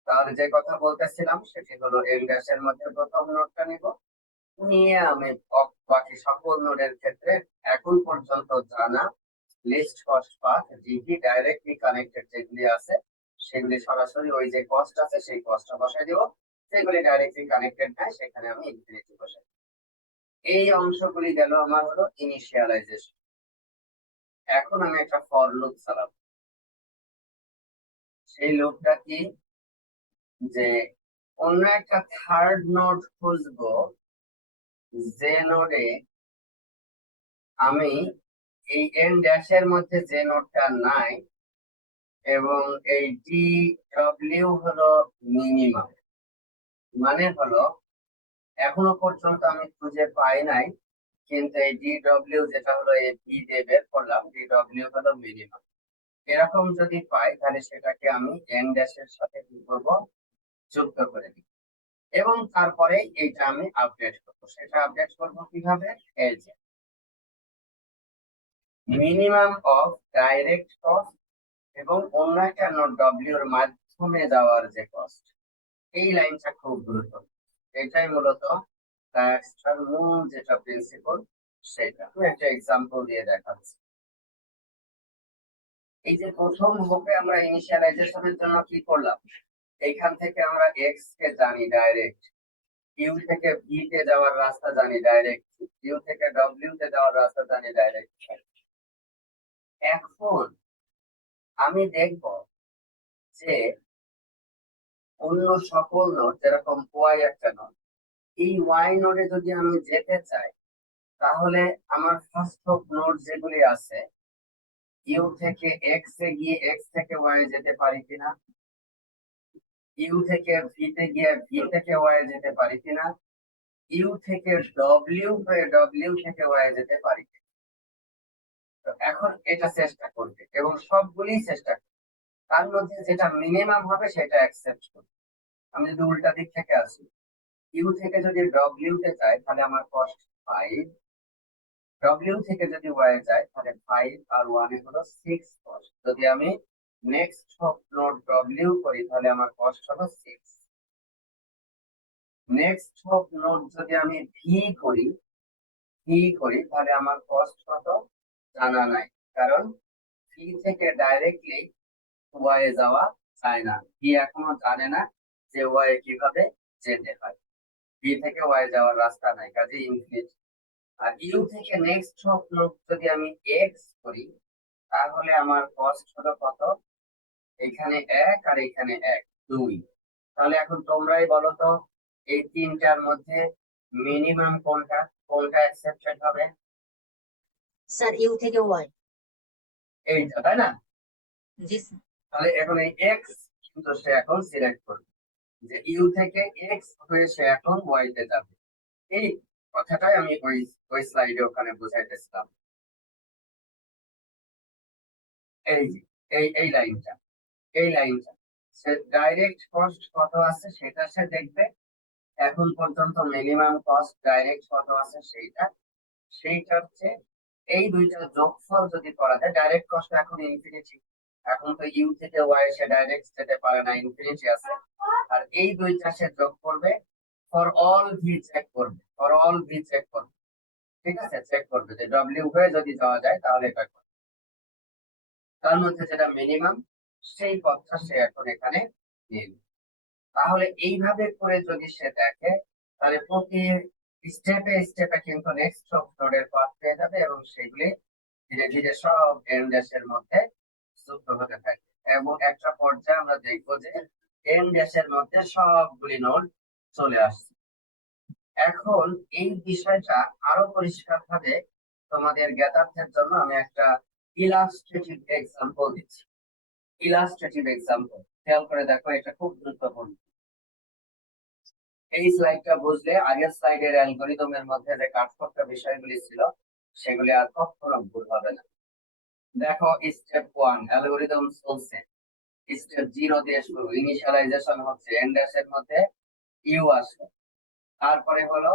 তাহলে যে কথা বলতেছিলাম সেটি হলো এন ড্যাশ এর মধ্যে প্রথম নোডটা নিব, নিয়ে আমি বাকি সকল নোডের ক্ষেত্রে এখন পর্যন্ত জানা list cost path DV directly connected যেগুলি আছে সেগুলি সরাসরি ওই যে কস্ট আছে সেই কস্টটা বসাই দিব, সেগুলি ডাইরেক্টলি কানেক্টেড নাই সেখানে আমি ইনফিনিটি বসাই। এই অংশগুলি গেল আমার হলো ইনিশিয়ালাইজেশন। এখন আমি একটা ফর লুপ চালাবো। সেই লুপটা কি, যে অন্য একটা থার্ড নোড খুঁজবো যে নোডে আমি এই এন ড্যাশ এর মধ্যে যে নোডটা নাই এবং এই ডি ডব্লিউ হলো মিনিমাম, মানে হলো এখনো পর্যন্ত আমি খুঁজে পাই নাই, কিন্তু এই ডি ডব্লিউ যেটা হলো এই ভি দিয়ে বের করলাম, ডি ডব্লিউ হলো মিনিমাম। এরকম যদি পাই তাহলে সেটাকে আমি এন ড্যাশ এর সাথে কি করবো, যুক্ত করে দিই এবং তারপরে এইটা আমি আপডেট করবো। সেটা আপডেট করবো কিভাবে, এই যে মিনিমাম অফ ডাইরেক্ট কস্ট এবং অন্য একটা নোড ডব্লিউ এর মাধ্যমে যাওয়ার যে কস্ট, এই লাইনটা খুব গুরুত্বপূর্ণ। এটাই মূলত ডায়াস্ট্রার মূল যেটা প্রিন্সিপল সেটা। আমি একটা এক্সাম্পল দিয়ে দেখাচ্ছি। এই যে প্রথম হোপে আমরা ইনিশিয়ালাইজেশনের জন্য কি করলাম, এইখান থেকে আমরা এক্স কে জানি ডাইরেক্ট, ইউ থেকে ভি তে যাওয়ার রাস্তা জানি ডাইরেক্ট, ইউ থেকে ডব্লিউ তে যাওয়ার রাস্তা জানি ডাইরেক্ট। এখন আমি দেখব যে অন্য সকল নোড যেরকম ওয়াই একটা নোড, এই ওয়াই নোডে যদি আমি যেতে চাই তাহলে আমার ফার্স্ট নোড যেগুলি আছে ইউ থেকে এক্স এ গিয়ে এক্স থেকে ওয়াই যেতে পারি কিনা, ইউ থেকে ভি তে গিয়ে ভি থেকে ওয়াই যেতে পারি কিনা, ইউ থেকে ডব্লিউ হয়ে ডব্লিউ থেকে ওয়াই যেতে পারি কিনা। তো এখন এটা চেষ্টা করবে এবং সবগুলি চেষ্টা করবে, তার মধ্যে যেটা মিনিমাম হবে সেটা অ্যাকসেপ্ট করবে। আমি যদি উল্টা দিক থেকে আসি, ইউ থেকে যদি ডব্লিউ তে যাই তাহলে আমার কস্ট 5, ডব্লিউ থেকে যদি ওয়াই যায় তাহলে 5 আর 1 হলো 6 কস্ট। যদি আমি নেক্সট নোড ডব্লিউ করি তাহলে আমার কস্ট হলো 6। নেক্সট নোড যদি আমি ভি করি তাহলে আমার কস্ট কত জানা নাই, কারণ ভি থেকে ডাইরেক্টলি ওয়াই যাওয়া চায় না, বি এখনো জানে না যে ওয়াই কিভাবে যেতে হয়। বি থেকে ওয়াই যাওয়ার রাস্তা নাই, কাজে ইনফিনিটি। আর ইউ থেকে নেক্সট লুপ যদি আমি এক্স করি, তাহলে আমার কস্ট হলো কত? এখানে এক আর এখানে এক, দুই। তাহলে এখন তোমরাই বলো তো, এই তিনটার মধ্যে মিনিমাম কোনটা, কোনটা অ্যাকসেপ্টেড হবে? স্যার ইউ থেকে ওয়াই। এইটা, তাই না? জি স্যার। তাহলে এখন এই এক্স কিন্তু সে এখন সিলেক্ট করবে, যে ইউ থেকে এক্স হয়ে সে এখন ওয়াই তে যাবে। এই কথাটাই আমি ওই ওই স্লাইডে ওখানে বুঝাইতেছিলাম। এই যে এই লাইনটা, এই লাইনটা সে ডাইরেক্ট কস্ট কত আছে সেটা সে দেখবে। এখন পর্যন্ত মিনিমাম কস্ট ডাইরেক্ট কত আছে সেইটা হচ্ছে এই দুইটার যোগফল যদি করা যায়। ডাইরেক্ট কস্ট এখন ইনফিনিটি, এখন তো ইউ থেকে ওয়াই সে ডাইরেক্ট যেতে পারে না, ইনফিনিটি আছে। আর এই দুইটা সে যোগ করবে, ফর অল ভি চেক করবে, ফর অল ভি চেক করবে। ঠিক আছে, চেক করবে যে ডব্লিউ হয়ে যদি যাওয়া যায় তাহলে এটা করবে। তার মধ্যে যেটা মিনিমাম সেই পথটা সে এখন এখানে নিয়ে নিবে। তাহলে এইভাবে করে যদি সে দেখে, তাহলে প্রতি স্টেপে স্টেপে কিন্তু নেক্সট নোডের পাথ পেয়ে যাবে, এবং সেগুলি ধীরে ধীরে সব এন ড্যাশের মধ্যে যুক্ত হতে থাকে। এবং একটা পর্যায়ে আমরা দেখবো যে এন ড্যাশের মধ্যে সবগুলি নোড চলে আসছে। এখন এই বিষয়টা আরো পরিষ্কার ভাবে তোমাদের জ্ঞাতার্থের জন্য আমি একটা ইলাস্ট্রেটিভ এক্সাম্পল দিচ্ছি। ইলাস্ট্রেটিভ এক্সাম্পল খেয়াল করে দেখো, এটা খুব গুরুত্বপূর্ণ। এই স্লাইডটা বুঝলে আগের স্লাইডের অ্যালগরিদমের মধ্যে যে কাজ করতে বিষয়গুলি ছিল সেগুলি আর কখনো ভুল হবে না। দেখো, স্টেপ 1 অ্যালগরিদম চলছে, স্টেপ 0 দিয়ে শুরু, ইনিশিয়ালাইজেশন হচ্ছে, এন ড্যাশ এর মধ্যে ইউ আসবে, তারপরে হলো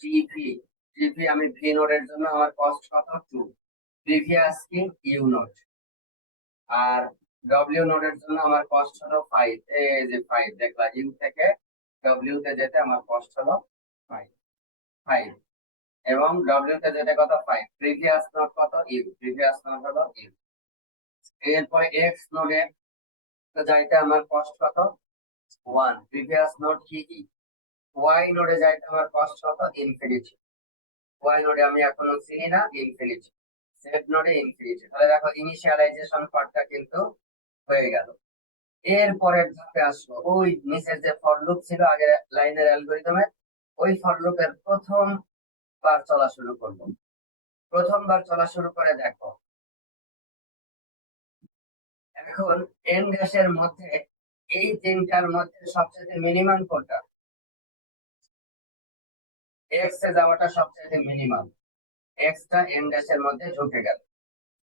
জিভি। জিভি আমি ভি নোডের জন্য আমার কস্ট কত? 2। প্রিভিয়াস কি? You node. আর ডব্লিউ নোডের জন্য আমার কস্ট হলো 5। এই যে 5 দেখলা, ইউ থেকে ডব্লিউ তে যেতে আমার কস্ট হলো 5। 5 এবং ডব্লিউ তে যেতে কত? 5। প্রিভিয়াস নোড কত? ইউ, প্রিভিয়াস নোড হলো ইউ। এরপরে এক্স নোডে যাইতে আমার কস্ট কত? 1। প্রিভিয়াস নোড কি? ই। ওয়াই নোডে যাইতে আমার কস্ট কত? ইনফিনিটি। ওয়াই নোডে আমি এখনো চিনি না, ইনফিনিটি। জেড নোডে ইনফিনিটি। তাহলে দেখো ইনিশিয়ালাইজেশন পার্টটা কিন্তু হয়ে গেল। এরপরের ধাপে আসলো ওই নিচের যে ফর লুপ ছিল আগের লাইনের অ্যালগরিদমের, ওই ফর লুপের প্রথম বার চলা শুরু করব। প্রথমবার চলা শুরু করে দেখো, এখন এন ড্যাশের মধ্যে এই তিনটার মধ্যে সবচেয়ে মিনিমাম কোনটা? এক্স এ যাওয়াটা সবচেয়ে মিনিমাম, এক্সটা এন ড্যাশের মধ্যে ঢুকে গেল।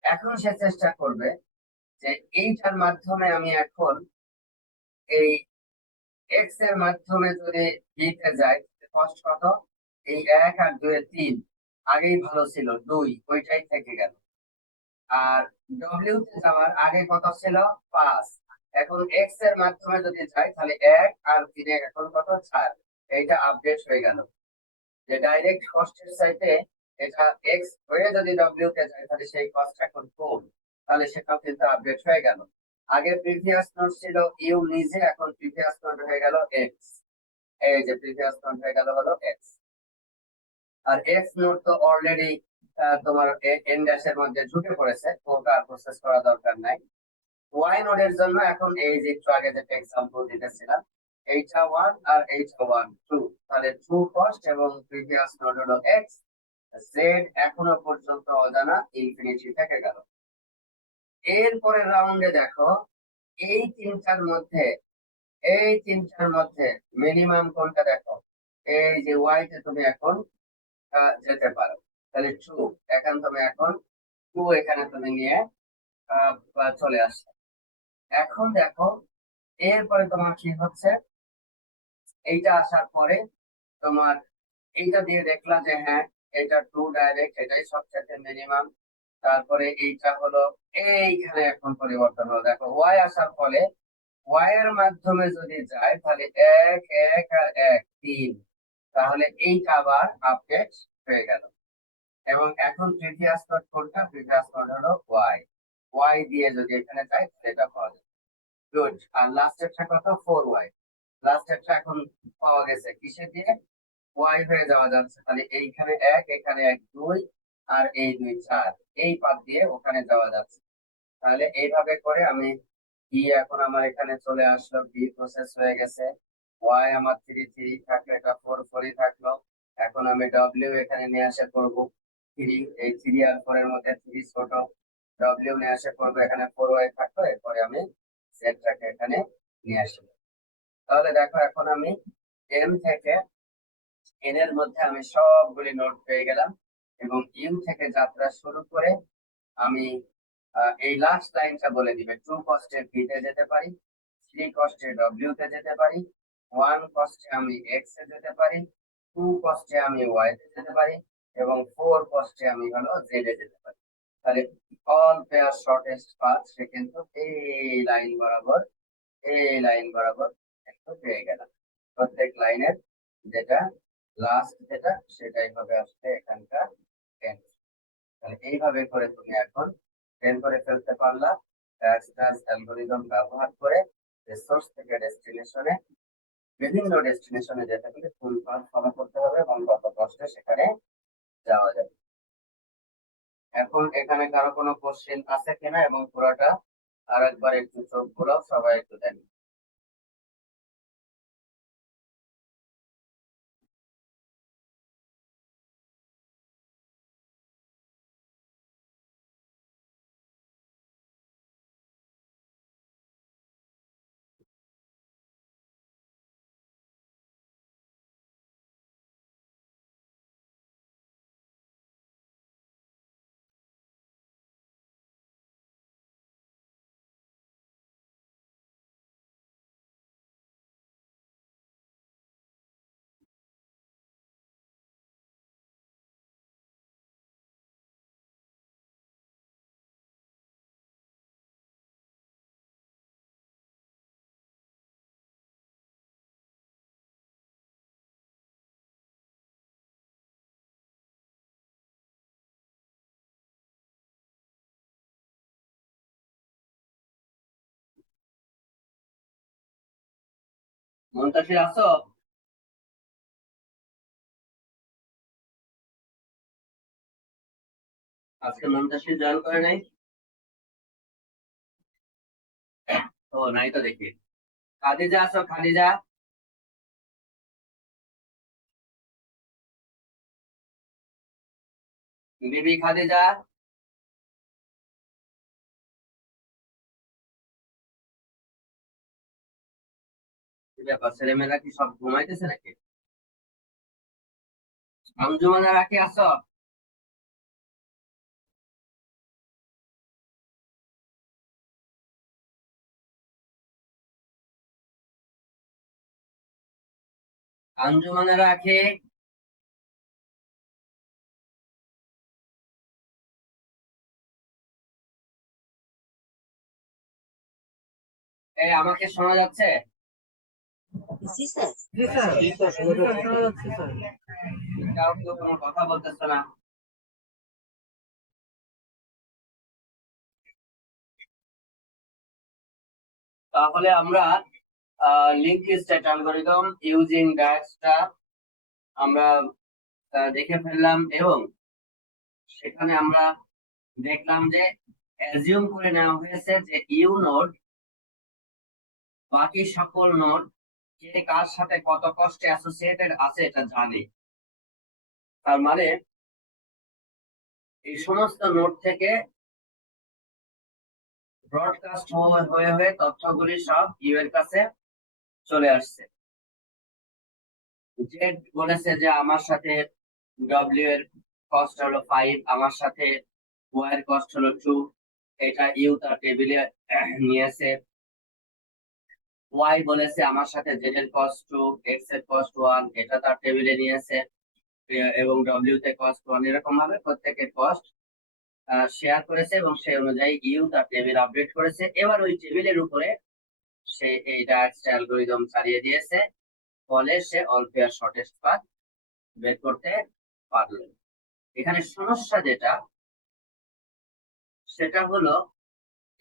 এখন সে চেষ্টা করবে যে এইটার মাধ্যমে আমি এখন এই এক্স এর মাধ্যমে যদি বিতে যাই, কষ্ট কত? এই 1 আর 2 এর 3, আগেই ভালো ছিল 2, ওইটাই থেকে গেল। আর ডব্লিউ তে যাওয়ার আগে কত ছিল? 5। এখন এক্স এর মাধ্যমে যদি যাই তাহলে 1 আর 3 এখন কত? 4। এইটা আপডেট হয়ে গেল, যে ডাইরেক্ট কস্টের চাইতে এটা এক্স হয়ে যদি ডব্লিউ তে যায় তাহলে সেই কস্ট এখন কম। তাহলে সেটাও কিন্তু আপডেট হয়ে গেল। আগে প্রিভিয়াস নোড ছিল ইউ নিজে, এখন প্রিভিয়াস নোড হয়ে গেল এক্স। এই যে প্রিভিয়াস নোড হয়ে গেল হলো এক্স। আর এক্স নোড তো অলরেডি তোমার এন ড্যাশ এর মধ্যে ঢুকে পড়েছে, ওটা আর প্রসেস করা দরকার নাই। ওয়াই নোডের জন্য এখন এই যে একটু আগে যে এক্সাম্পল দিতেছিলাম, এইটা 1 আর এইটা 1, 2। তাহলে 2 কস্ট এবং প্রিভিয়াস নোড হলো এক্স। জেড এখনো পর্যন্ত অজানা, ইনফিনিটি থেকে গেল। এরপরে রাউন্ডে দেখো, এই তিনটার মধ্যে এই তিনটার মধ্যে মিনিমাম কোনটা দেখো? এই যে ওয়াই তে তুমি এখন যেতে পারো, তাহলে 2। এখন তুমি এখন 2 এখানে তুমি নিয়ে চলে আসছে। এখন দেখো এরপরে তোমার কি হচ্ছে, এইটা আসার পরে তোমার এইটা দিয়ে দেখলা যে হ্যাঁ, এটা 2 ডাইরেক্ট, এটাই সবচেয়ে মিনিমাম। তারপরে এইটা হলো, এইখানে এখন পরিবর্তন হলো, দেখো ওয়াই আসার ফলে ওয়াই এর মাধ্যমে যদি যায় তাহলে 1 1 আর 1 3। তাহলে এইটা আবার আপডেট হয়ে গেল। এবং এখন প্রিভিয়াস নোড কোনটা? প্রিভিয়াস নোড হলো ওয়াই। ওয়াই দিয়ে যদি এখানে যাই তাহলে এটা পাওয়া যাবে। গুড। আর লাস্টেরটা কত? 4y। লাস্টেরটা এখন পাওয়া গেছে কিসে দিয়ে? y হয়ে যাওয়া যাচ্ছে, তাহলে এইখানে 1, এখানে 1 2, আর এই 2 4, এই পাত দিয়ে ওখানে যাওয়া যাচ্ছে। তাহলে এইভাবে করে আমি এখন আমার এখানে চলে আসলো, বি প্রসেস হয়ে গেছে। y আমার 3 3 থাকলো, এটা 4 4 থাকলো। এখন আমি ডব্লিউ এখানে নিয়ে আসে করব 3, এই 3 আর 4 এর মধ্যে 3 ছোট, ডব্লিউ নিয়ে আসে করবো, এখানে 4y থাকলো। এরপরে আমি জেডটাকে এখানে নিয়ে আসবো। তাহলে দেখো এখন আমি এম থেকে এন এর মধ্যে আমি সবগুলি নোট পেয়ে গেলাম, এবং ইউ থেকে যাত্রা শুরু করে আমি এই লাস্ট লাইনটা বলে দিবে। 2 কস্টের বি তে যেতে পারি, 3 কস্টে ডব্লিউ তে যেতে পারি, 1 কস্টে আমি এক্স এ যেতে পারি, 2 কস্টে আমি ওয়াই তে যেতে পারি, এবং 4 কস্টে আমি হলো জেড এ যেতে পারি। তাহলে অল পেয়ার শর্টেস্ট পাথ সে কিন্তু এই লাইন বরাবর একটু পেয়ে গেলাম। প্রত্যেক লাইনের যেটা লাস্ট যেটা সেটাই হবে আসলে এখানকার টেন। তাহলে এইভাবে করে তুমি এখন টেন করে ফেলতে পারলা অ্যালগোরিদম ব্যবহার করে। সোর্স থেকে ডেস্টিনেশনে, বিভিন্ন ডেস্টিনেশনে যেতে গেলে ফুল পাথ ফলো করতে হবে এবং কত কষ্টে সেখানে যাওয়া যাবে। এখন এখানে কারো কোনো কোশ্চেন আছে কিনা, এবং পুরোটা আরেকবার একটু চোখ ঘুরাও, সবাই একটু দেখেন। মুনতাসির আছো? আজকে মুনতাসির জয়েন করে নাই? ও নাই তো দেখি। খাদিজা আছো? খাদিজা, বিবি খাদিজা। কি ব্যাপার, ছেলেমেয়েরা কি সব ঘুমাইতেছে নাকি? আঞ্জুমানা রাখি আছো? আঞ্জুমানা রাখি, এই আমাকে শোনা যাচ্ছে? জি স্যার। জি স্যার, জি স্যার, শোনা যাচ্ছে স্যার। কাউ কেউ কোনো কথা বলতেছে না। তাহলে আমরা লিংক স্টেট অ্যালগরিদম ইউজিং ডায়াসটা আমরা দেখে ফেললাম, এবং সেখানে আমরা দেখলাম যে অ্যাজিউম করে নেওয়া হয়েছে যে ইউ নোড বাকি সকল নোড কে কার সাথে কত কষ্টে অ্যাসোসিয়েটেড আছে এটা জানে। তার মানে এই সমস্ত নোড থেকে ব্রডকাস্ট হয়ে হয়ে তথ্যগুলি সব ইউ এর কাছে চলে আসছে। জেড বলেছে যে আমার সাথে ডব্লিউ এর কস্ট হলো 5, আমার সাথে ওয়াই এর কস্ট হলো 2, এটা ইউ তার টেবিলে নিয়েছে। ওয়াই বলেছে আমার সাথে জেড এর কস্ট 2, এক্স এর কস্ট 1, এটা তার টেবিলে নিয়েছে, এবং ডব্লিউ তে কস্ট 1। এরকম ভাবে প্রত্যেকের কস্ট শেয়ার করেছে, এবং সেই অনুযায়ী ইউ তার টেবিল আপডেট করেছে। এবার ওই টেবিলের উপরে সে এই ডায়াস্টা অ্যালগরিদম চালিয়ে দিয়েছে, ফলে সে অল পেয়ার শর্টেস্ট পাথ বের করতে পারলো। এখানে সমস্যা যেটা, সেটা হলো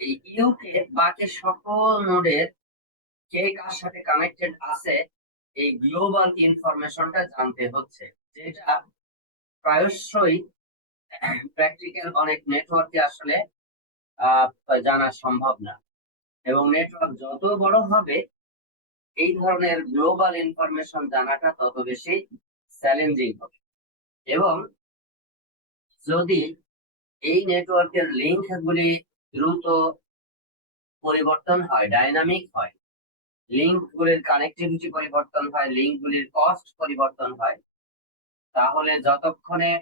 এই ইউ কে বাকি সকল নোডের কে কার সাথে কানেক্টেড আছে এই গ্লোবাল ইনফরমেশনটা জানতে হচ্ছে, যেটা প্রায়শই প্র্যাকটিক্যাল অনেক নেটওয়ার্কে আসলে জানা সম্ভব না। এবং নেটওয়ার্ক যত বড় হবে এই ধরনের গ্লোবাল ইনফরমেশন জানাটা তত বেশি চ্যালেঞ্জিং হবে। এবং যদি এই নেটওয়ার্কের লিংক গুলি দ্রুত পরিবর্তন হয়, ডাইনামিক হয়, লিংক গুলির কানেক্টিভিটি পরিবর্তন হয়, লিংক গুলির কস্ট পরিবর্তন হয়, তাহলে যতক্ষণে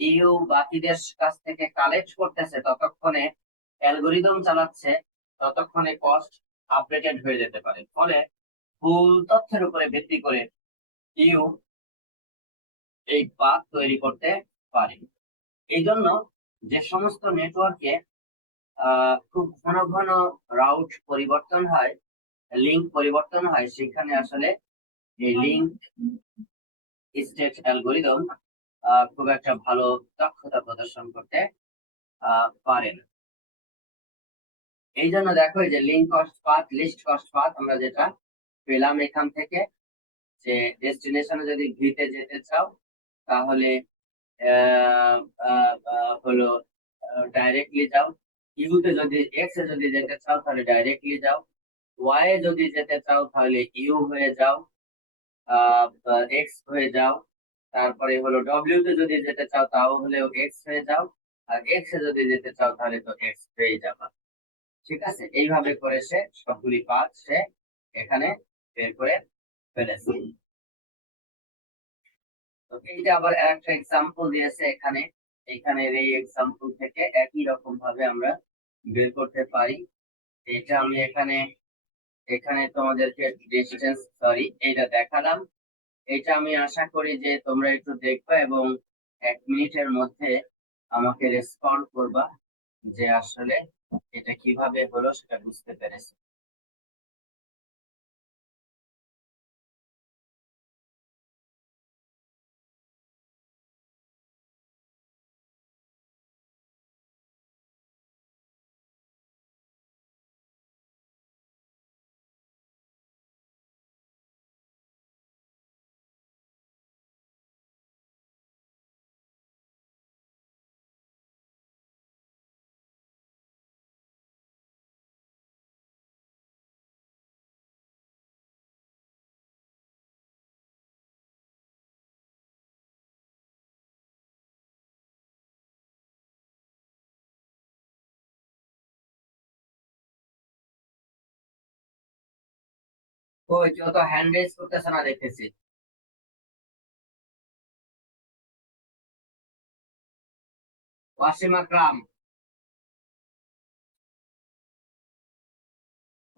ইউ বাকিদের কাছ থেকে কালেক্ট করতেছে, ততক্ষণে অ্যালগোরিদম চালাচ্ছে, ততক্ষণে কস্ট আপডেটেড হয়ে যেতে পারে। ফলে ভুল তথ্যের উপরে ভিত্তি করে ইউ এই পাথ তৈরি করতে পারে। এই জন্য যে সমস্ত নেটওয়ার্কে খুব ঘন ঘন রাউট পরিবর্তন হয়, লিংক পরিবর্তন হয়, সেখানে আসলে এই লিংক স্টেট অ্যালগোরিদম খুব একটা ভালো দক্ষতা প্রদর্শন করতে পারে না। এই জন্য দেখো এই যে link cost path, list cost path আমরা যেটা পেলাম এখান থেকে, যে ডেস্টিনেশনে যদি ভিতে যেতে চাও তাহলে হলো ডাইরেক্টলি যাও, ইউতে যদি এক্স এ যদি যেতে চাও তাহলে ডাইরেক্টলি যাও, ওয়াই এ যদি যেতে চাও তাহলে ইউ হয়ে যাও, এক্স হয়ে যাও, তারপরে হলো ডব্লিউ তে যদি যেতে চাও তাও হলেও এক্স হয়ে যাও, আর এক্স এ যদি যেতে চাও তাহলে তো এক্স হয়ে যাবে। ঠিক আছে, এইভাবে করে সে সবগুলি পাথ সে এখানে বের করে ফেলেছে। তো এইটা আবার একটা এক্সাম্পল দিয়েছে এখানে, এখানের এই এক্সাম্পল থেকে একই রকম ভাবে আমরা বের করতে পারি। এটা আমি এখানে এখানে তোমাদেরকে ডিস্টেন্স এইটা দেখালাম। এটা আমি আশা করি যে তোমরা একটু দেখবে এবং 1 মিনিটের মধ্যে আমাকে রেসপন্ড করবা যে আসলে এটা কিভাবে হলো সেটা বুঝতে পেরেছি। ওই কেউ তো হ্যান্ড রেজ করতেছে না দেখতেছি। ওয়াসিম আকরাম,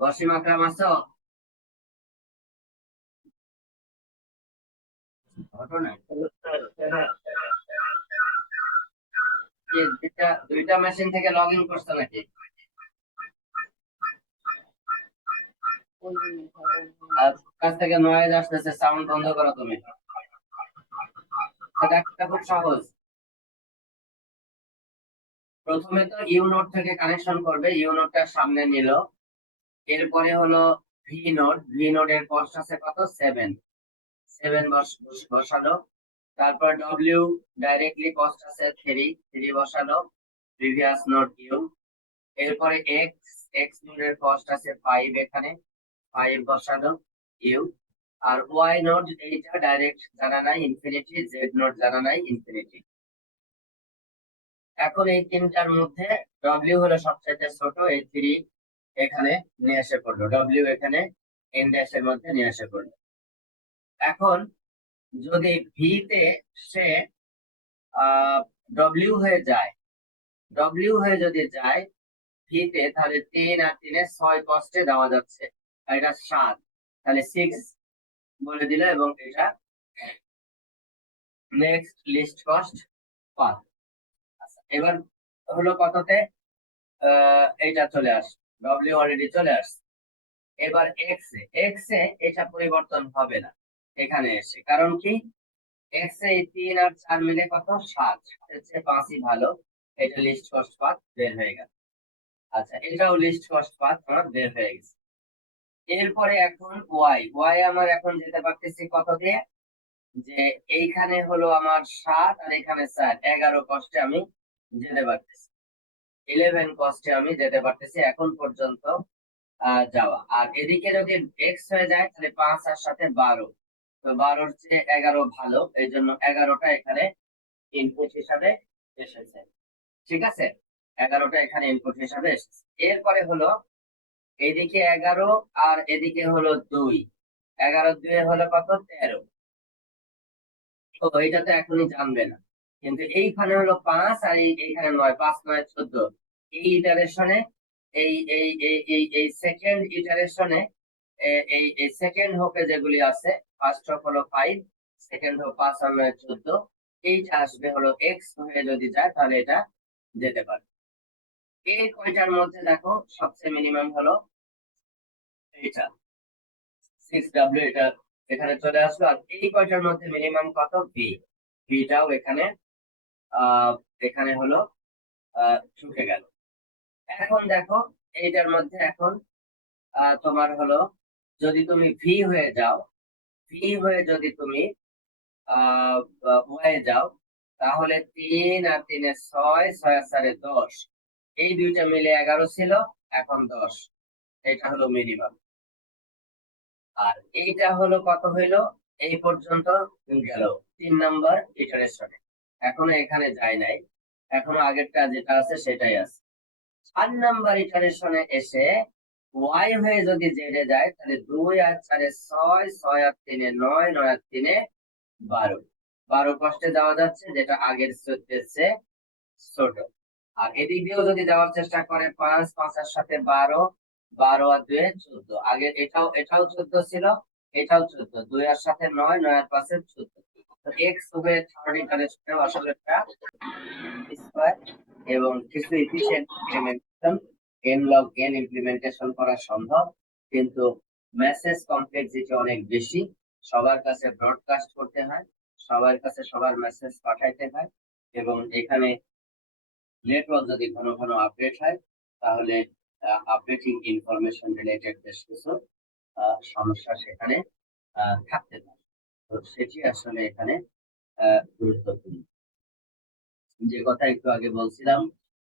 ওয়াসিম আকরাম আছো? ঘটনা কি দুইটা মেশিন থেকে লগ ইন করছো নাকি? আর কাছ থেকে নয়েজ আসতেছে, সাউন্ড বন্ধ করো তুমি। এটা একটা খুব সহজ। প্রথমে তো ইউ নোড থেকে কানেকশন করবে, ইউ নোডটা সামনে নিল, এরপরে হলো ভি নোড, ভি নোডের কস্ট আছে কত 7, 7 বসালো। তারপর ডব্লিউ ডাইরেক্টলি কস্ট আছে 3, 3 বসালো, প্রিভিয়াস নোড ইউ। এরপরে এক্স, এক্স নোডের কস্ট আছে 5, এখানে 5 বসালো ইউ। আর ওয়াই নোড এইটা ডাইরেক্ট জানা নাই ইনফিনিটি, জেড নোড জানা নাই ইনফিনিটি। এখন এই তিনটার মধ্যে ডব্লিউ হলো সবচেয়ে ছোট, এই 3 এখানে নিয়ে এসে পড়লো, ডব্লিউ এখানে এন ড্যাশের মধ্যে নিয়ে এসে পড়লো। এখন যদি ভি তে সে ডব্লিউ হয়ে যায়, ডব্লিউ হয়ে যদি যায় ভি তে, তাহলে 3 আর 3 6 কস্টে দেওয়া যাচ্ছে, আর এটা 7, তাহলে 6 বলে দিল, এবং এটা নেক্সট লিস্ট কস্ট পাথ। এবার হলো কততে, এইটা চলে আসে, ডব্লিউ অলরেডি চলে আসছে। এবার এক্স এ, এক্স এ এটা পরিবর্তন হবে না এখানে এসে, কারণ কি এক্স এ 3 আর 4 মিলে কত 7, 5ই ভালো, এটা লিস্ট কস্ট পাথ বের হয়ে গেল। আচ্ছা, এটাও লিস্ট কস্ট পাথ আমার বের হয়ে গেছে। এরপরে এখন ওয়াই ওয়াই আমার এখন যেতে পারতেছি কত দিয়ে, যে এইখানে হলো আমার 7 আর এখানে 4, 11 কষ্টে আমি যেতে পারতেছি, 11 কষ্টে আমি যেতে পারতেছি এখন পর্যন্ত যাওয়া। আর এদিকে যদি এক্স হয়ে যায় তাহলে 5 আর সাথে 12, তো 12-র চেয়ে 11 ভালো, এই জন্য 11টা এখানে ইনপুট হিসাবে এসেছে। ঠিক আছে, 11টা এখানে ইনপুট হিসাবে এসেছে। এরপরে হলো এদিকে 11 আর এদিকে হলো 2, 11 2 হলো কত, 13। তো এটা তো এখনই জানবে না, কিন্তু এইখানে হলো 5 আর এইখানে 9, 5 9 14। এই ইটারেশনে এই এই এই এই এই সেকেন্ড ইটারেশনে এই এই সেকেন্ড হোপে যেগুলি আছে, ফার্স্ট হোপ হলো 5, সেকেন্ড হোপ 5 আর 9 14, এইটা আসবে হলো এক্স হয়ে যদি যায় তাহলে এটা যেতে পারে। এই কয়টার মধ্যে দেখো সবচেয়ে মিনিমাম হলো এইটা 6W, এটা এখানে চলে আসলো। আর এই কয়টার মধ্যে মিনিমাম কত, ভি, ভিটাও এখানে এখানে হলো ঢুকে গেল। এখন দেখো এইটার মধ্যে এখন তোমার হলো যদি তুমি ভি হয়ে যাও, ভি হয়ে যদি তুমি ওয়াই যাও, তাহলে 3 আর 3 এ 6, 6 আর 4 এ 10, এই দুইটা মিলে 11 ছিল, এখন 10, এটা হলো মিনিমাম। আর এইটা হলো কত হইলো, এই পর্যন্ত গেল 3 নাম্বার ইটারেশনে, এখনো এখানে যায় নাই, এখনো আগেরটা যেটা আছে সেটাই আছে। 4 নাম্বার ইটারেশনে এসে ওয়াই হয়ে যদি জেডে যায় তাহলে 2 আর 4 এ 6, 6 আর 3 এ 9, 9 আর 3 এ 12, 12 কষ্টে যাওয়া যাচ্ছে, যেটা আগের চেয়ে ছোট। আর এদিক দিয়েও যদি যাওয়ার চেষ্টা করে 5, 5 এর সাথে 12, 12 আর 2 এ 14, আগে এটাও 14 ছিল, এটাও 14, 2 এর সাথে 9, 9 আর 5 এ 14। তো এক্স হবে থার্ড ইটারেশনে আসলে একটা স্কয়ার, এবং কিছু efficient implementation n log n implementation করা সম্ভব, কিন্তু মেসেজ কমপ্লেক্সিটি অনেক বেশি, সবার কাছে ব্রডকাস্ট করতে হয়, সবার কাছে সবার মেসেজ পাঠাইতে হয়, এবং এখানে নেটওয়ার্ক যদি ঘন ঘন আপডেট হয় তাহলে আপডেটিং ইনফরমেশন রিলেটেড বেশ কিছু সমস্যা সেখানে থাকতে পারে। তো সেটি আসলে এখানে গুরুত্বপূর্ণ। যে কথা একটু আগে বলছিলাম,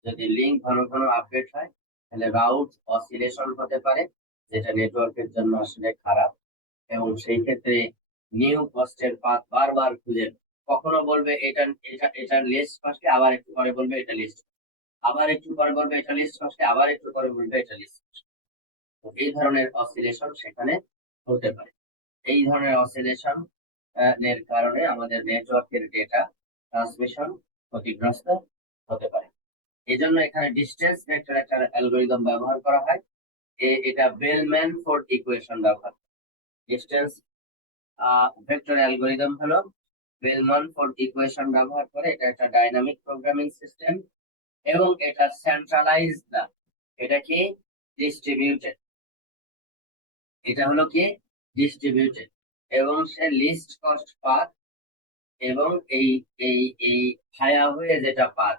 যদি লিঙ্ক ঘন ঘন আপডেট হয় তাহলে রাউট অসিলেশন হতে পারে, যেটা নেটওয়ার্কের জন্য আসলে খারাপ, এবং সেই ক্ষেত্রে নিউ পোস্টের পাথ বারবার খুঁজে, কখনো বলবে এটা এটা এটার লিস্ট আসলে, আবার একটু পরে বলবে এটা লিস্ট, আবার একটু পরে বলবে এটা লিস্ট আসলে, আবার একটু পরে বলবে এটা লিস্ট। তো এই ধরনের অসিলেশন সেখানে হতে পারে। এই ধরনের অসিলেশন এর কারণে আমাদের নেটওয়ার্কের ডেটা ট্রান্সমিশন ক্ষতিগ্রস্ত হতে পারে। এই জন্য এখানে ডিস্টেন্স ভেক্টর একটা অ্যালগোরিদম ব্যবহার করা হয়, এটা বেলম্যান ফোর্ড ইকুয়েশন ব্যবহার। ডিস্টেন্স ভেক্টর অ্যালগোরিদম হলো বেলম্যান ফোর্ড ইকুয়েশন ব্যবহার করে, এটা একটা ডাইনামিক প্রোগ্রামিং সিস্টেম, এবং এটা সেন্ট্রালাইজড না, এটা কি ডিস্ট্রিবিউটেড, এটা হলো কি ডিস্ট্রিবিউটেড, এবং সে লিস্ট কস্ট পাথ, এবং এই এই এই ভায়া হয়ে যেটা পাথ,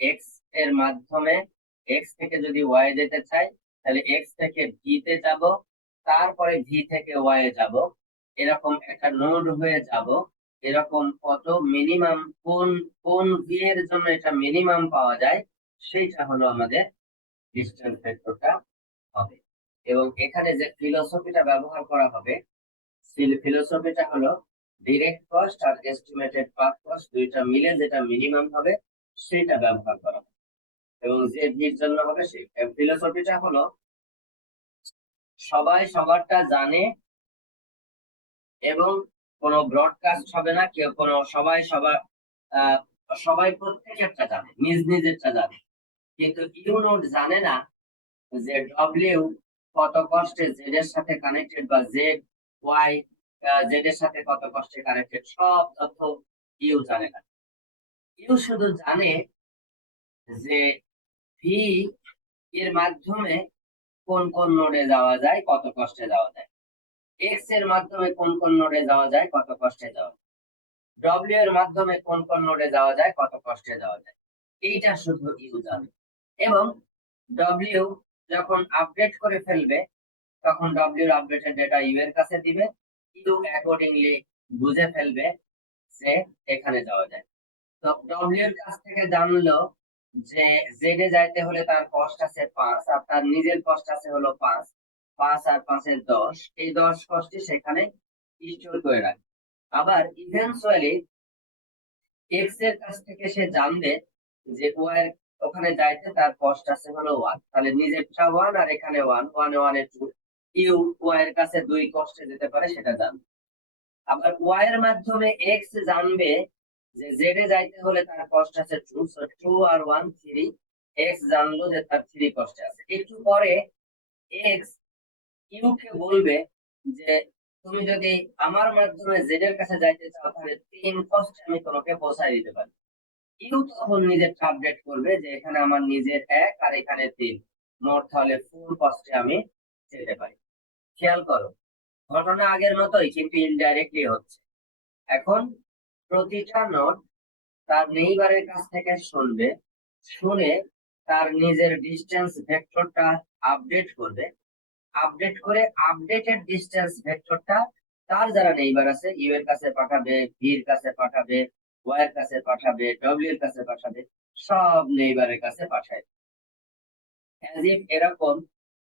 এক্স এর মাধ্যমে এক্স থেকে যদি ওয়াই যেতে চাই তাহলে এক্স থেকে ভি তে যাব, তারপরে ভি থেকে ওয়াই যাব, এরকম একটা নোড হয়ে যাব, এরকম কত মিনিমাম কোন কোন ভি এর জন্য এটা মিনিমাম পাওয়া যায়, সেইটা হলো আমাদের ডিস্টেন্স ভেক্টরটা হবে। এবং এখানে যে ফিলোসফিটা ব্যবহার করা হবে, ফিলোসফিটা হলো ডিরেক্ট কস্ট আর এস্টিমেটেড পাথ কস্ট দুইটা মিলে যেটা মিনিমাম হবে সেটা ব্যবহার করা হবে, এবং যে ভির জন্য হবে সেই ফিলোসফিটা হলো সবাই সবারটা জানে, এবং কোনো ব্রডকাস্ট হবে না, কেউ কোনো সবাই সবার আহ, সবাই প্রত্যেকেরটা জানে, নিজ নিজেরটা জানে, কিন্তু ইউনোড জানে না যে ডব্লিউ কত কষ্টে জেড এর সাথে কানেক্টেড, বা জেড ওয়াই জেড এর সাথে কত কষ্টে কানেক্টেড, সব তথ্য ইউ জানে না। ইউ শুধু জানে যে ভি এর মাধ্যমে কোন কোন নোডে যাওয়া যায়, কত কষ্টে যাওয়া যায়, এক্স এর মাধ্যমে কোন কোন নোডে যাওয়া যায়, কত কষ্টে যাওয়া যায়, ডব্লিউ এর মাধ্যমে কোন কোন নোডে যাওয়া যায়, কত কষ্টে যাওয়া যায়, এইটা শুধু ইউ জানে। এবং ডব্লিউ যখন আপডেট করে ফেলবে তখন ডব্লিউর আপডেটেড ডেটা ইউ এর কাছে দিবে, ইউ অ্যাকর্ডিংলি বুঝে ফেলবে যে এখানে যাওয়া যায়। তো ডব্লিউ এর কাছ থেকে জানলো যে জেড এ যাইতে হলে তার কস্ট আছে 5 আর তার নিজের কস্ট আছে হলো 5, 5 আর 5 এর 10, এই 10 কস্টই সেখানে স্টোর করে রাখে। আবার ইভেন্চুয়ালি এক্স এর কাছ থেকে সে জানবে যে ওয়াই এর ওখানে যাইতে তার কস্ট আছে হলো 1, তাহলে নিজেরটা 1 আর এখানে 1, 1 এ 1 এ 2, ইউ ওয়াই এর কাছে 2 কস্টে যেতে পারে সেটা জানবে। আবার ওয়াই এর মাধ্যমে এক্স জানবে যে জেড এ যাইতে হলে তার কস্ট আছে 2, সো 2 আর 1 3, এক্স জানলো যে তার 3 কস্টে আছে। একটু পরে এক্স ইউ কে বলবে যে তুমি যদি আমার মাধ্যমে জেড এর কাছে যাইতে চাও তাহলে 3 কস্ট আমি তোমাকে পৌঁছায় দিতে পারি। ইউ তখন নিজের আপডেট করবে যে এখানে আমার নিজের 1 আর এখানে 3, মোট তাহলে 4 কস্টে আমি যেতে পারি। খেয়াল করো, ঘটনা আগের মতোই কিন্তু ইনডাইরেক্টলি হচ্ছে। এখন প্রতিটা নোড তার নেইবারের কাছ থেকে শুনবে, শুনে তার নিজের ডিস্টেন্স ভেক্টরটা আপডেট করবে, আপডেট করে আপডেটেড ডিস্টেন্স ভেক্টরটা তার যারা নেইবার আছে ইউ এর কাছে পাঠাবে, ভি এর কাছে পাঠাবে, ওয়াই এর কাছে পাঠাবে, ডব্লিউ এর কাছে পাঠাবে, সব নেইবারের কাছে পাঠায়। As if এরকম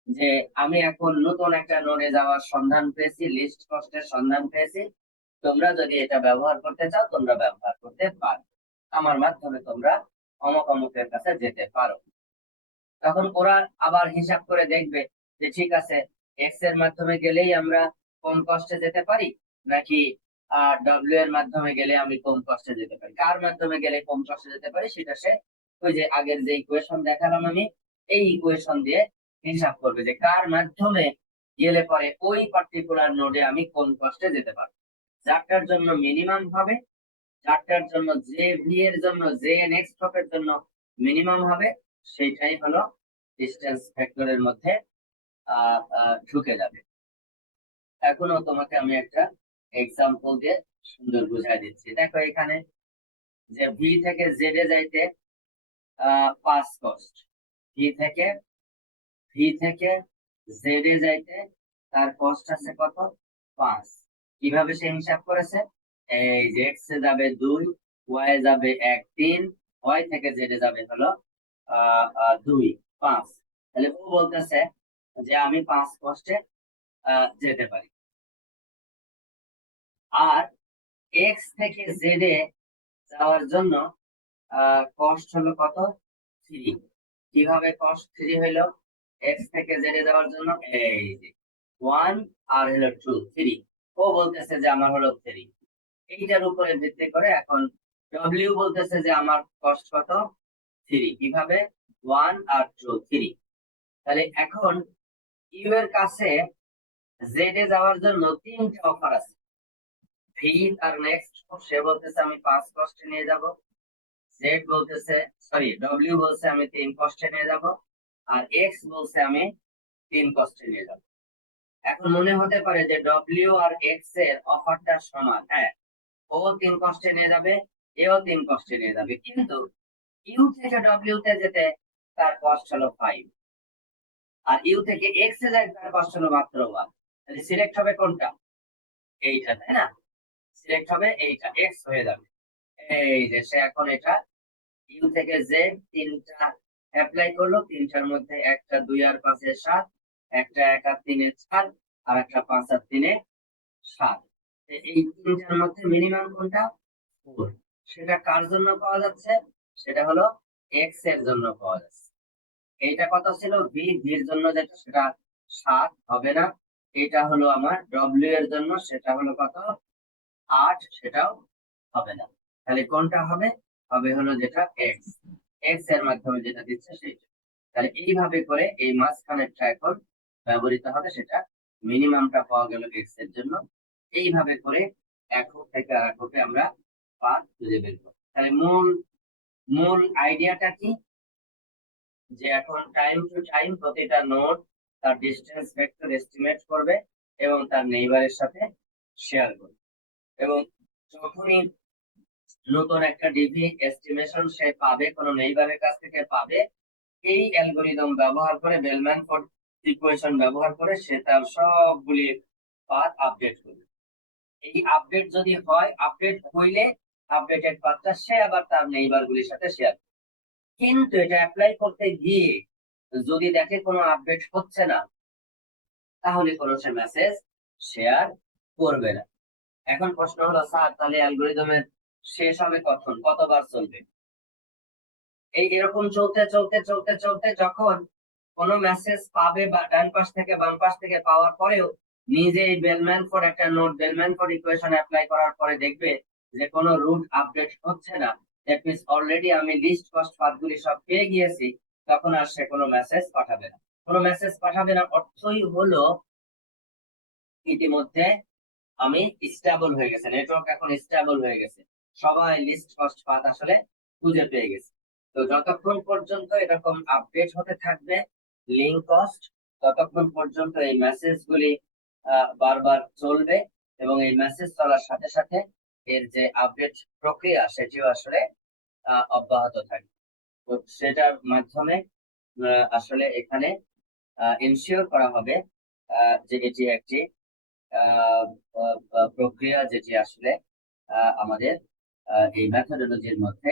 যে আমি এখন নতুন একটা নোডে যাওয়ার সন্ধান পেয়েছি, লিস্ট কস্টের সন্ধান পেয়েছি, তোমরা যদি এটা ব্যবহার করতে চাও তোমরা ব্যবহার করতে পারো, আমার মাধ্যমে তোমরা অমুক অমুকের কাছে যেতে পারো। তখন ওরা আবার হিসাব করে দেখবে যে ঠিক আছে, এক্স এর মাধ্যমে গেলেই আমরা কম কষ্টে যেতে পারি, নাকি ডব্লিউ এর মাধ্যমে গেলে আমি কম কষ্টে যেতে পারি, কার মাধ্যমে গেলে কম কষ্টে যেতে পারি সেটা সে ওই যে আগের যে ইকুয়েশন দেখালাম আমি, এই ইকুয়েশন দিয়ে হিসাব করবে যে কার মাধ্যমে গেলে পরে ওই পার্টিকুলার নোডে আমি কোন কষ্টে যেতে পারবো। যারটার জন্য মিনিমাম হবে, যারটার জন্য জে ভি এর জন্য জে নেক্সট স্টপের জন্য মিনিমাম হবে, সেইটাই হলো ডিস্টেন্স ভেক্টরের মধ্যে ঢুকে যাবে। এখনো তোমাকে আমি একটা এক্সাম্পল দিয়ে সুন্দর বুঝাই দিচ্ছি। দেখো এখানে যে ভি থেকে জেড এ যাইতে 5 কস্ট, ভি থেকে জেড এ যাইতে তার কস্ট আছে কত, 5। কিভাবে সে হিসাব করেছে, এই যে এক্স এ যাবে 2, ওয়াই এ যাবে 1 3, ওয়াই থেকে জেড এ যাবে হলো 2 5, তাহলে ও বলতেছে যে আমি 5 কস্টে যেতে পারি। আর এক্স থেকে জেড এ যাওয়ার জন্য কস্ট হলো কত, 3। কিভাবে কস্ট 3 হইলো, এক্স থেকে জেড এ যাওয়ার জন্য এই যে 1 আর হলো 2 3, ও বলতেছে যে আমার হলো 3। এইটার উপরে ভিত্তি করে এখন ডব্লিউ বলতেছে যে আমার কস্ট কত, 3। কিভাবে, 1 আর 2 3। তাহলে এখন ইউ এর কাছে জেড এ যাওয়ার জন্য 3টা অফার আছে। ভি তার নেক্সট, সে বলতেছে আমি 5 কস্টে নিয়ে যাব, জেড বলতেছে সরি ডব্লিউ বলছে আমি 3 কস্টে নিয়ে যাব, আর এক্স বলছে আমি 3 কস্টে নিয়ে যাব। এখন মনে হতে পারে যে ডব্লিউ আর এক্স এর অফারটা সমান, হ্যাঁ, ও 3 কস্টে নিয়ে যাবে, এও 3 কস্টে নিয়ে যাবে, কিন্তু ইউ থেকে ডব্লিউ তে যেতে তার কস্ট হলো 5, আর ইউ থেকে এক্স এ যায় তার কস্ট হলো মাত্র 1। তাহলে সিলেক্ট হবে কোনটা, এইটা, তাই না? সিলেক্ট হবে এইটা, এক্স হয়ে যাবে। এই যে সে এখন এটা ইউ থেকে জেড 3টা অ্যাপ্লাই করলো, 3টার মধ্যে একটা 2 আর 5 এর 7, একটা 1 আর 3 এর 4, আর একটা 5 আর 3 এর 7। এই 3টার মধ্যে মিনিমাম কোনটা, 4। সেটা কার জন্য পাওয়া যাচ্ছে, সেটা হলো এক্স এর জন্য পাওয়া যাচ্ছে। এইটা কত ছিল, ভি, ভির জন্য যেটা সেটা 7 হবে না। এটা হলো আমার ডব্লিউ এর জন্য, সেটা হলো কত, 8, সেটাও হবে না। তাহলে কোনটা হবে, হবে হলো যেটা এক্স, এক্স এর মাধ্যমে যেটা দিচ্ছে সেটা। তাহলে এইভাবে করে এই মাঝখানেরটা এখন ব্যবহৃত হবে, সেটা মিনিমামটা পাওয়া গেল এক্স এর জন্য। এইভাবে করে একক থেকে আর এককে আমরা পাথ খুঁজে বের করব। তাহলে মূল মূল আইডিয়াটা কি, যে এখন টাইম টু টাইম প্রতিটা নোড তার ডিস্টেন্স ভেক্টর এস্টিমেট করবে এবং তার নেইবারের সাথে শেয়ার করবে, এবং যখনই নতুন একটা ডিভি এস্টিমেশন সে পাবে, কোনো নেইবারের কাছ থেকে পাবে, এই অ্যালগরিদম ব্যবহার করে বেলম্যান ফোর্ড ইকুয়েশন ব্যবহার করে সে তার সবগুলি পাথ আপডেট করবে। এই আপডেট যদি হয়, আপডেট হইলে আপডেটেড পাথটা সে আবার তার নেইবার গুলির সাথে শেয়ার। কিন্তু এটা অ্যাপ্লাই করতে গিয়ে যদি দেখে কোনো আপডেট হচ্ছে না, তাহলে কোনো সে মেসেজ শেয়ার করবে না। এখন প্রশ্ন হলো স্যার, তাহলে অ্যালগরিদমের শেষ হবে কখন, কতবার চলবে? এই এরকম চলতে চলতে চলতে চলতে যখন কোনো মেসেজ পাবে বা ডান পাশ থেকে বাম পাশ থেকে পাওয়ার পরেও নিজে এই বেলম্যান ফোর্ড একটা note bellman Ford equation apply করার পরে দেখবে যে কোনো রুট আপডেট হচ্ছে না, দ্যাট মিন্স অলরেডি আমি লিস্ট কস্ট পাথগুলি সব পেয়ে গিয়েছি, তখন আর সে কোনো মেসেজ পাঠাবে না। কোনো মেসেজ পাঠাবে না অর্থই হলো ইতিমধ্যে আমি স্টেবল হয়ে গেছে, নেটওয়ার্ক এখন স্টেবল হয়ে গেছে, সবাই লিস্ট কস্ট পাথ আসলে খুঁজে পেয়ে গেছে। তো যতক্ষণ পর্যন্ত এরকম আপডেট হতে থাকবে লিঙ্ক কস্ট, ততক্ষণ পর্যন্ত এই মেসেজ গুলি বারবার চলবে, এবং এই মেসেজ চলার সাথে সাথে এর যে আপডেট প্রক্রিয়া সেটিও আসলে অব্যাহত থাকবে। তো সেটার মাধ্যমে আসলে এখানে ইনশিওর করা হবে যে এটি একটি প্রক্রিয়া যেটি আসলে আমাদের এই মেথোডোলজির মধ্যে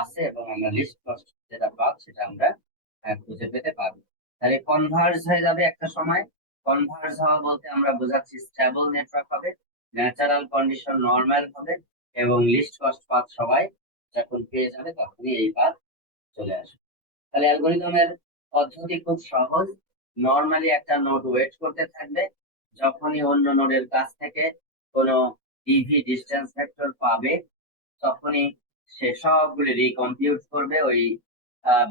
আছে, এবং আমরা লিস্ট কস্ট যেটা পাব সেটা আমরা খুঁজে পেতে পারবো। তাহলে কনভার্জ হয়ে যাবে একটা সময়। কনভার্জ হওয়া বলতে আমরা বোঝাচ্ছি স্টেবল নেটওয়ার্ক হবে, ন্যাচারাল কন্ডিশন নরমাল হবে, এবং লিস্ট কস্ট পাথ সবাই যখন পেয়ে যাবে তখনই এই পাথ চলে আসবে। তাহলে অ্যালগরিদমের পদ্ধতি খুব সহজ। নরমালি একটা নোড ওয়েট করতে থাকবে, যখনই অন্য নোডের কাছ থেকে কোনো ডিভি ডিস্টেন্স ভেক্টর পাবে তখনই সে সবগুলি রিকম্পিউট করবে ওই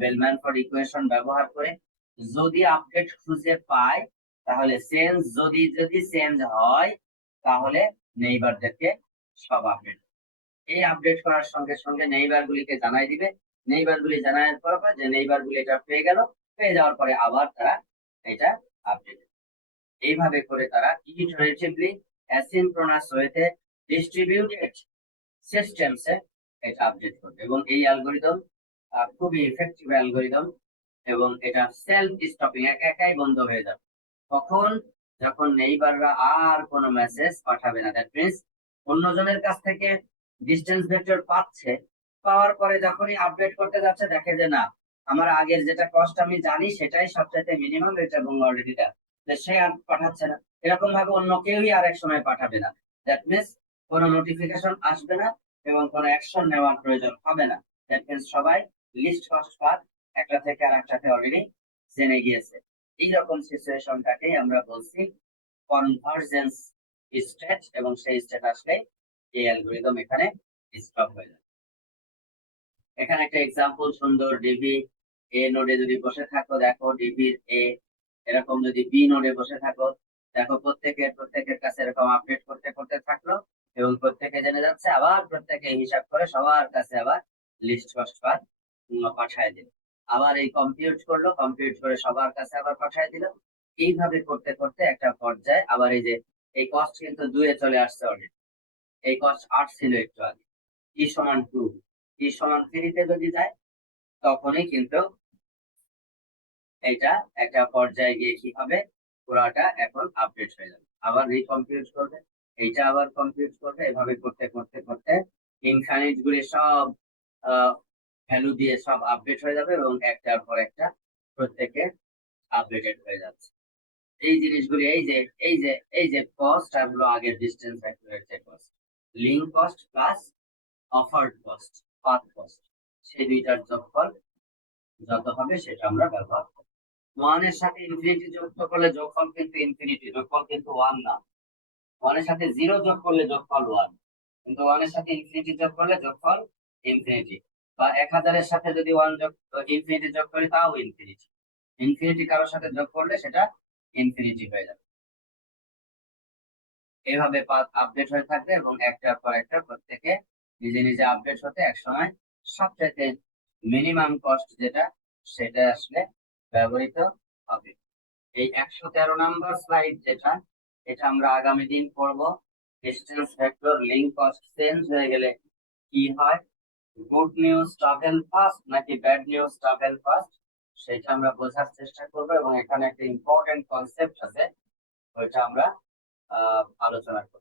বেলম্যান ফোর্ড ইকুয়েশন ব্যবহার করে। যদি আপডেট খুঁজে পায় তাহলে চেঞ্জ, যদি যদি চেঞ্জ হয় তাহলে নেইবারদেরকে সব আপডেট, এই আপডেট করার সঙ্গে সঙ্গে নেইবার গুলিকে জানাই দিবে। নেইবার গুলি জানানোর পর যে নেইবার গুলি এটা পেয়ে গেল, পেয়ে যাওয়ার পরে আবার তারা এটা আপডেট, এইভাবে করে তারা ইটারেটিভলি অ্যাসিনক্রোনাস ওয়েতে ডিস্ট্রিবিউটেড সিস্টেমসে এটা আপডেট করবে। এবং এই অ্যালগরিদম খুবই ইফেক্টিভ অ্যালগরিদম, এবং এটা সেলফ স্টপিং, একাই বন্ধ হয়ে যাবে। কখন? যখন নেইবাররা আর কোনো মেসেজ পাঠাবে না। দ্যাট মিন্স অন্যজনের কাছ থেকে ডিস্টেন্স ভেক্টর পাচ্ছে, পাওয়ার পরে যখনই আপডেট করতে যাচ্ছে দেখে যে না, আমার আগের যেটা কস্ট আমি জানি সেটাই সবচাইতে মিনিমাম রেট এবং অলরেডি দেয়, সে আর পাঠাচ্ছে না। এরকম ভাবে অন্য কেউই আর এক সময় পাঠাবে না। দ্যাট মিন্স কোনো নোটিফিকেশন আসবে না এবং কোনো অ্যাকশন নেওয়ার প্রয়োজন হবে না। দ্যাট মিন্স সবাই লিস্ট কস্ট পাথ একটা থেকে আর একটাতে অলরেডি জেনে গিয়েছে। এইরকম সিচুয়েশনটাকেই আমরা বলছি কনভার্জেন্স স্টেট, এবং সেই স্টেট আসলে এই অ্যালগরিদম এখানে স্টপ হয়ে যায়। এখানে একটা এক্সাম্পল সুন্দর, ডিভি এ নোডে যদি বসে থাকো, দেখো ডিভির এ, এরকম যদি বি নোডে বসে থাকো, দেখো প্রত্যেকের কাছে এরকম আপডেট করতে করতে থাকলো, এবং প্রত্যেকে জেনে যাচ্ছে, আবার প্রত্যেকে হিসাব করে সবার কাছে আবার লিস্ট কস্ট পাথ পাঠায় দিল, আবার এই কম্পিউট করলো, কম্পিউট করে সবার কাছে আবার পাঠায় দিল। এইভাবে করতে করতে একটা পর্যায়ে আবার এই যে এই কস্ট কিন্তু 2 এ চলে আসছে অলরেডি, এই কস্ট 8 ছিল একটু আগে, ই সমান 2, ই সমান 3 তে যদি যায় তখনই কিন্তু এটা একটা পর্যায়ে গিয়ে কি হবে, পুরাটা এখন আপডেট হয়ে যাবে, আবার রিকম্পিউট করবে, এইটা আবার কম্পিউট করবে, এভাবে করতে করতে করতে ইনফাইনাইট গুলি সব ভ্যালু দিয়ে সব আপডেট হয়ে যাবে, এবং একটার পর একটা প্রত্যেকে আপডেটেড হয়ে যাচ্ছে। এই জিনিসগুলি এই যে কস্ট আর হলো আগের ডিস্টেন্স ভেক্টরের যে cost, link cost plus offered cost, path cost, সেই দুইটার যোগফল যত হবে সেটা আমরা ব্যবহার করব। 1 এর সাথে ইনফিনিটি যুক্ত করলে যোগফল কিন্তু ইনফিনিটি, যোগফল কিন্তু 1 না। 1 এর সাথে 0 যোগ করলে যোগফল 1, কিন্তু 1 এর সাথে ইনফিনিটি যোগ করলে যোগফল ইনফিনিটি। বা 1000 এর সাথে যদি 1 যোগ ইনফিনিটি যোগ করি তাও ইনফিনিটি। ইনফিনিটি কারোর সাথে যোগ করলে সেটা ইনফিনিটি হয়ে যাবে। এইভাবে পাথ আপডেট হয়ে থাকবে, এবং একটার পর একটা প্রত্যেকে নিজে নিজে আপডেট হতে একসময় সবচেয়ে মিনিমাম কস্ট যেটা সেটা আসলে ব্যবহৃত হবে। এই 113 নাম্বার স্লাইড যেটা, এটা আমরা আগামী দিন পড়ব। Distance vector link cost change হয়ে গেলে কি হয়, গুড নিউজ ট্রাভেল ফাস্ট নাকি ব্যাড নিউজ ট্রাভেল ফাস্ট, সেটা আমরা বোঝার চেষ্টা করবো এবং এখানে একটা ইম্পর্টেন্ট কনসেপ্ট আছে ওইটা আমরা আলোচনা করব।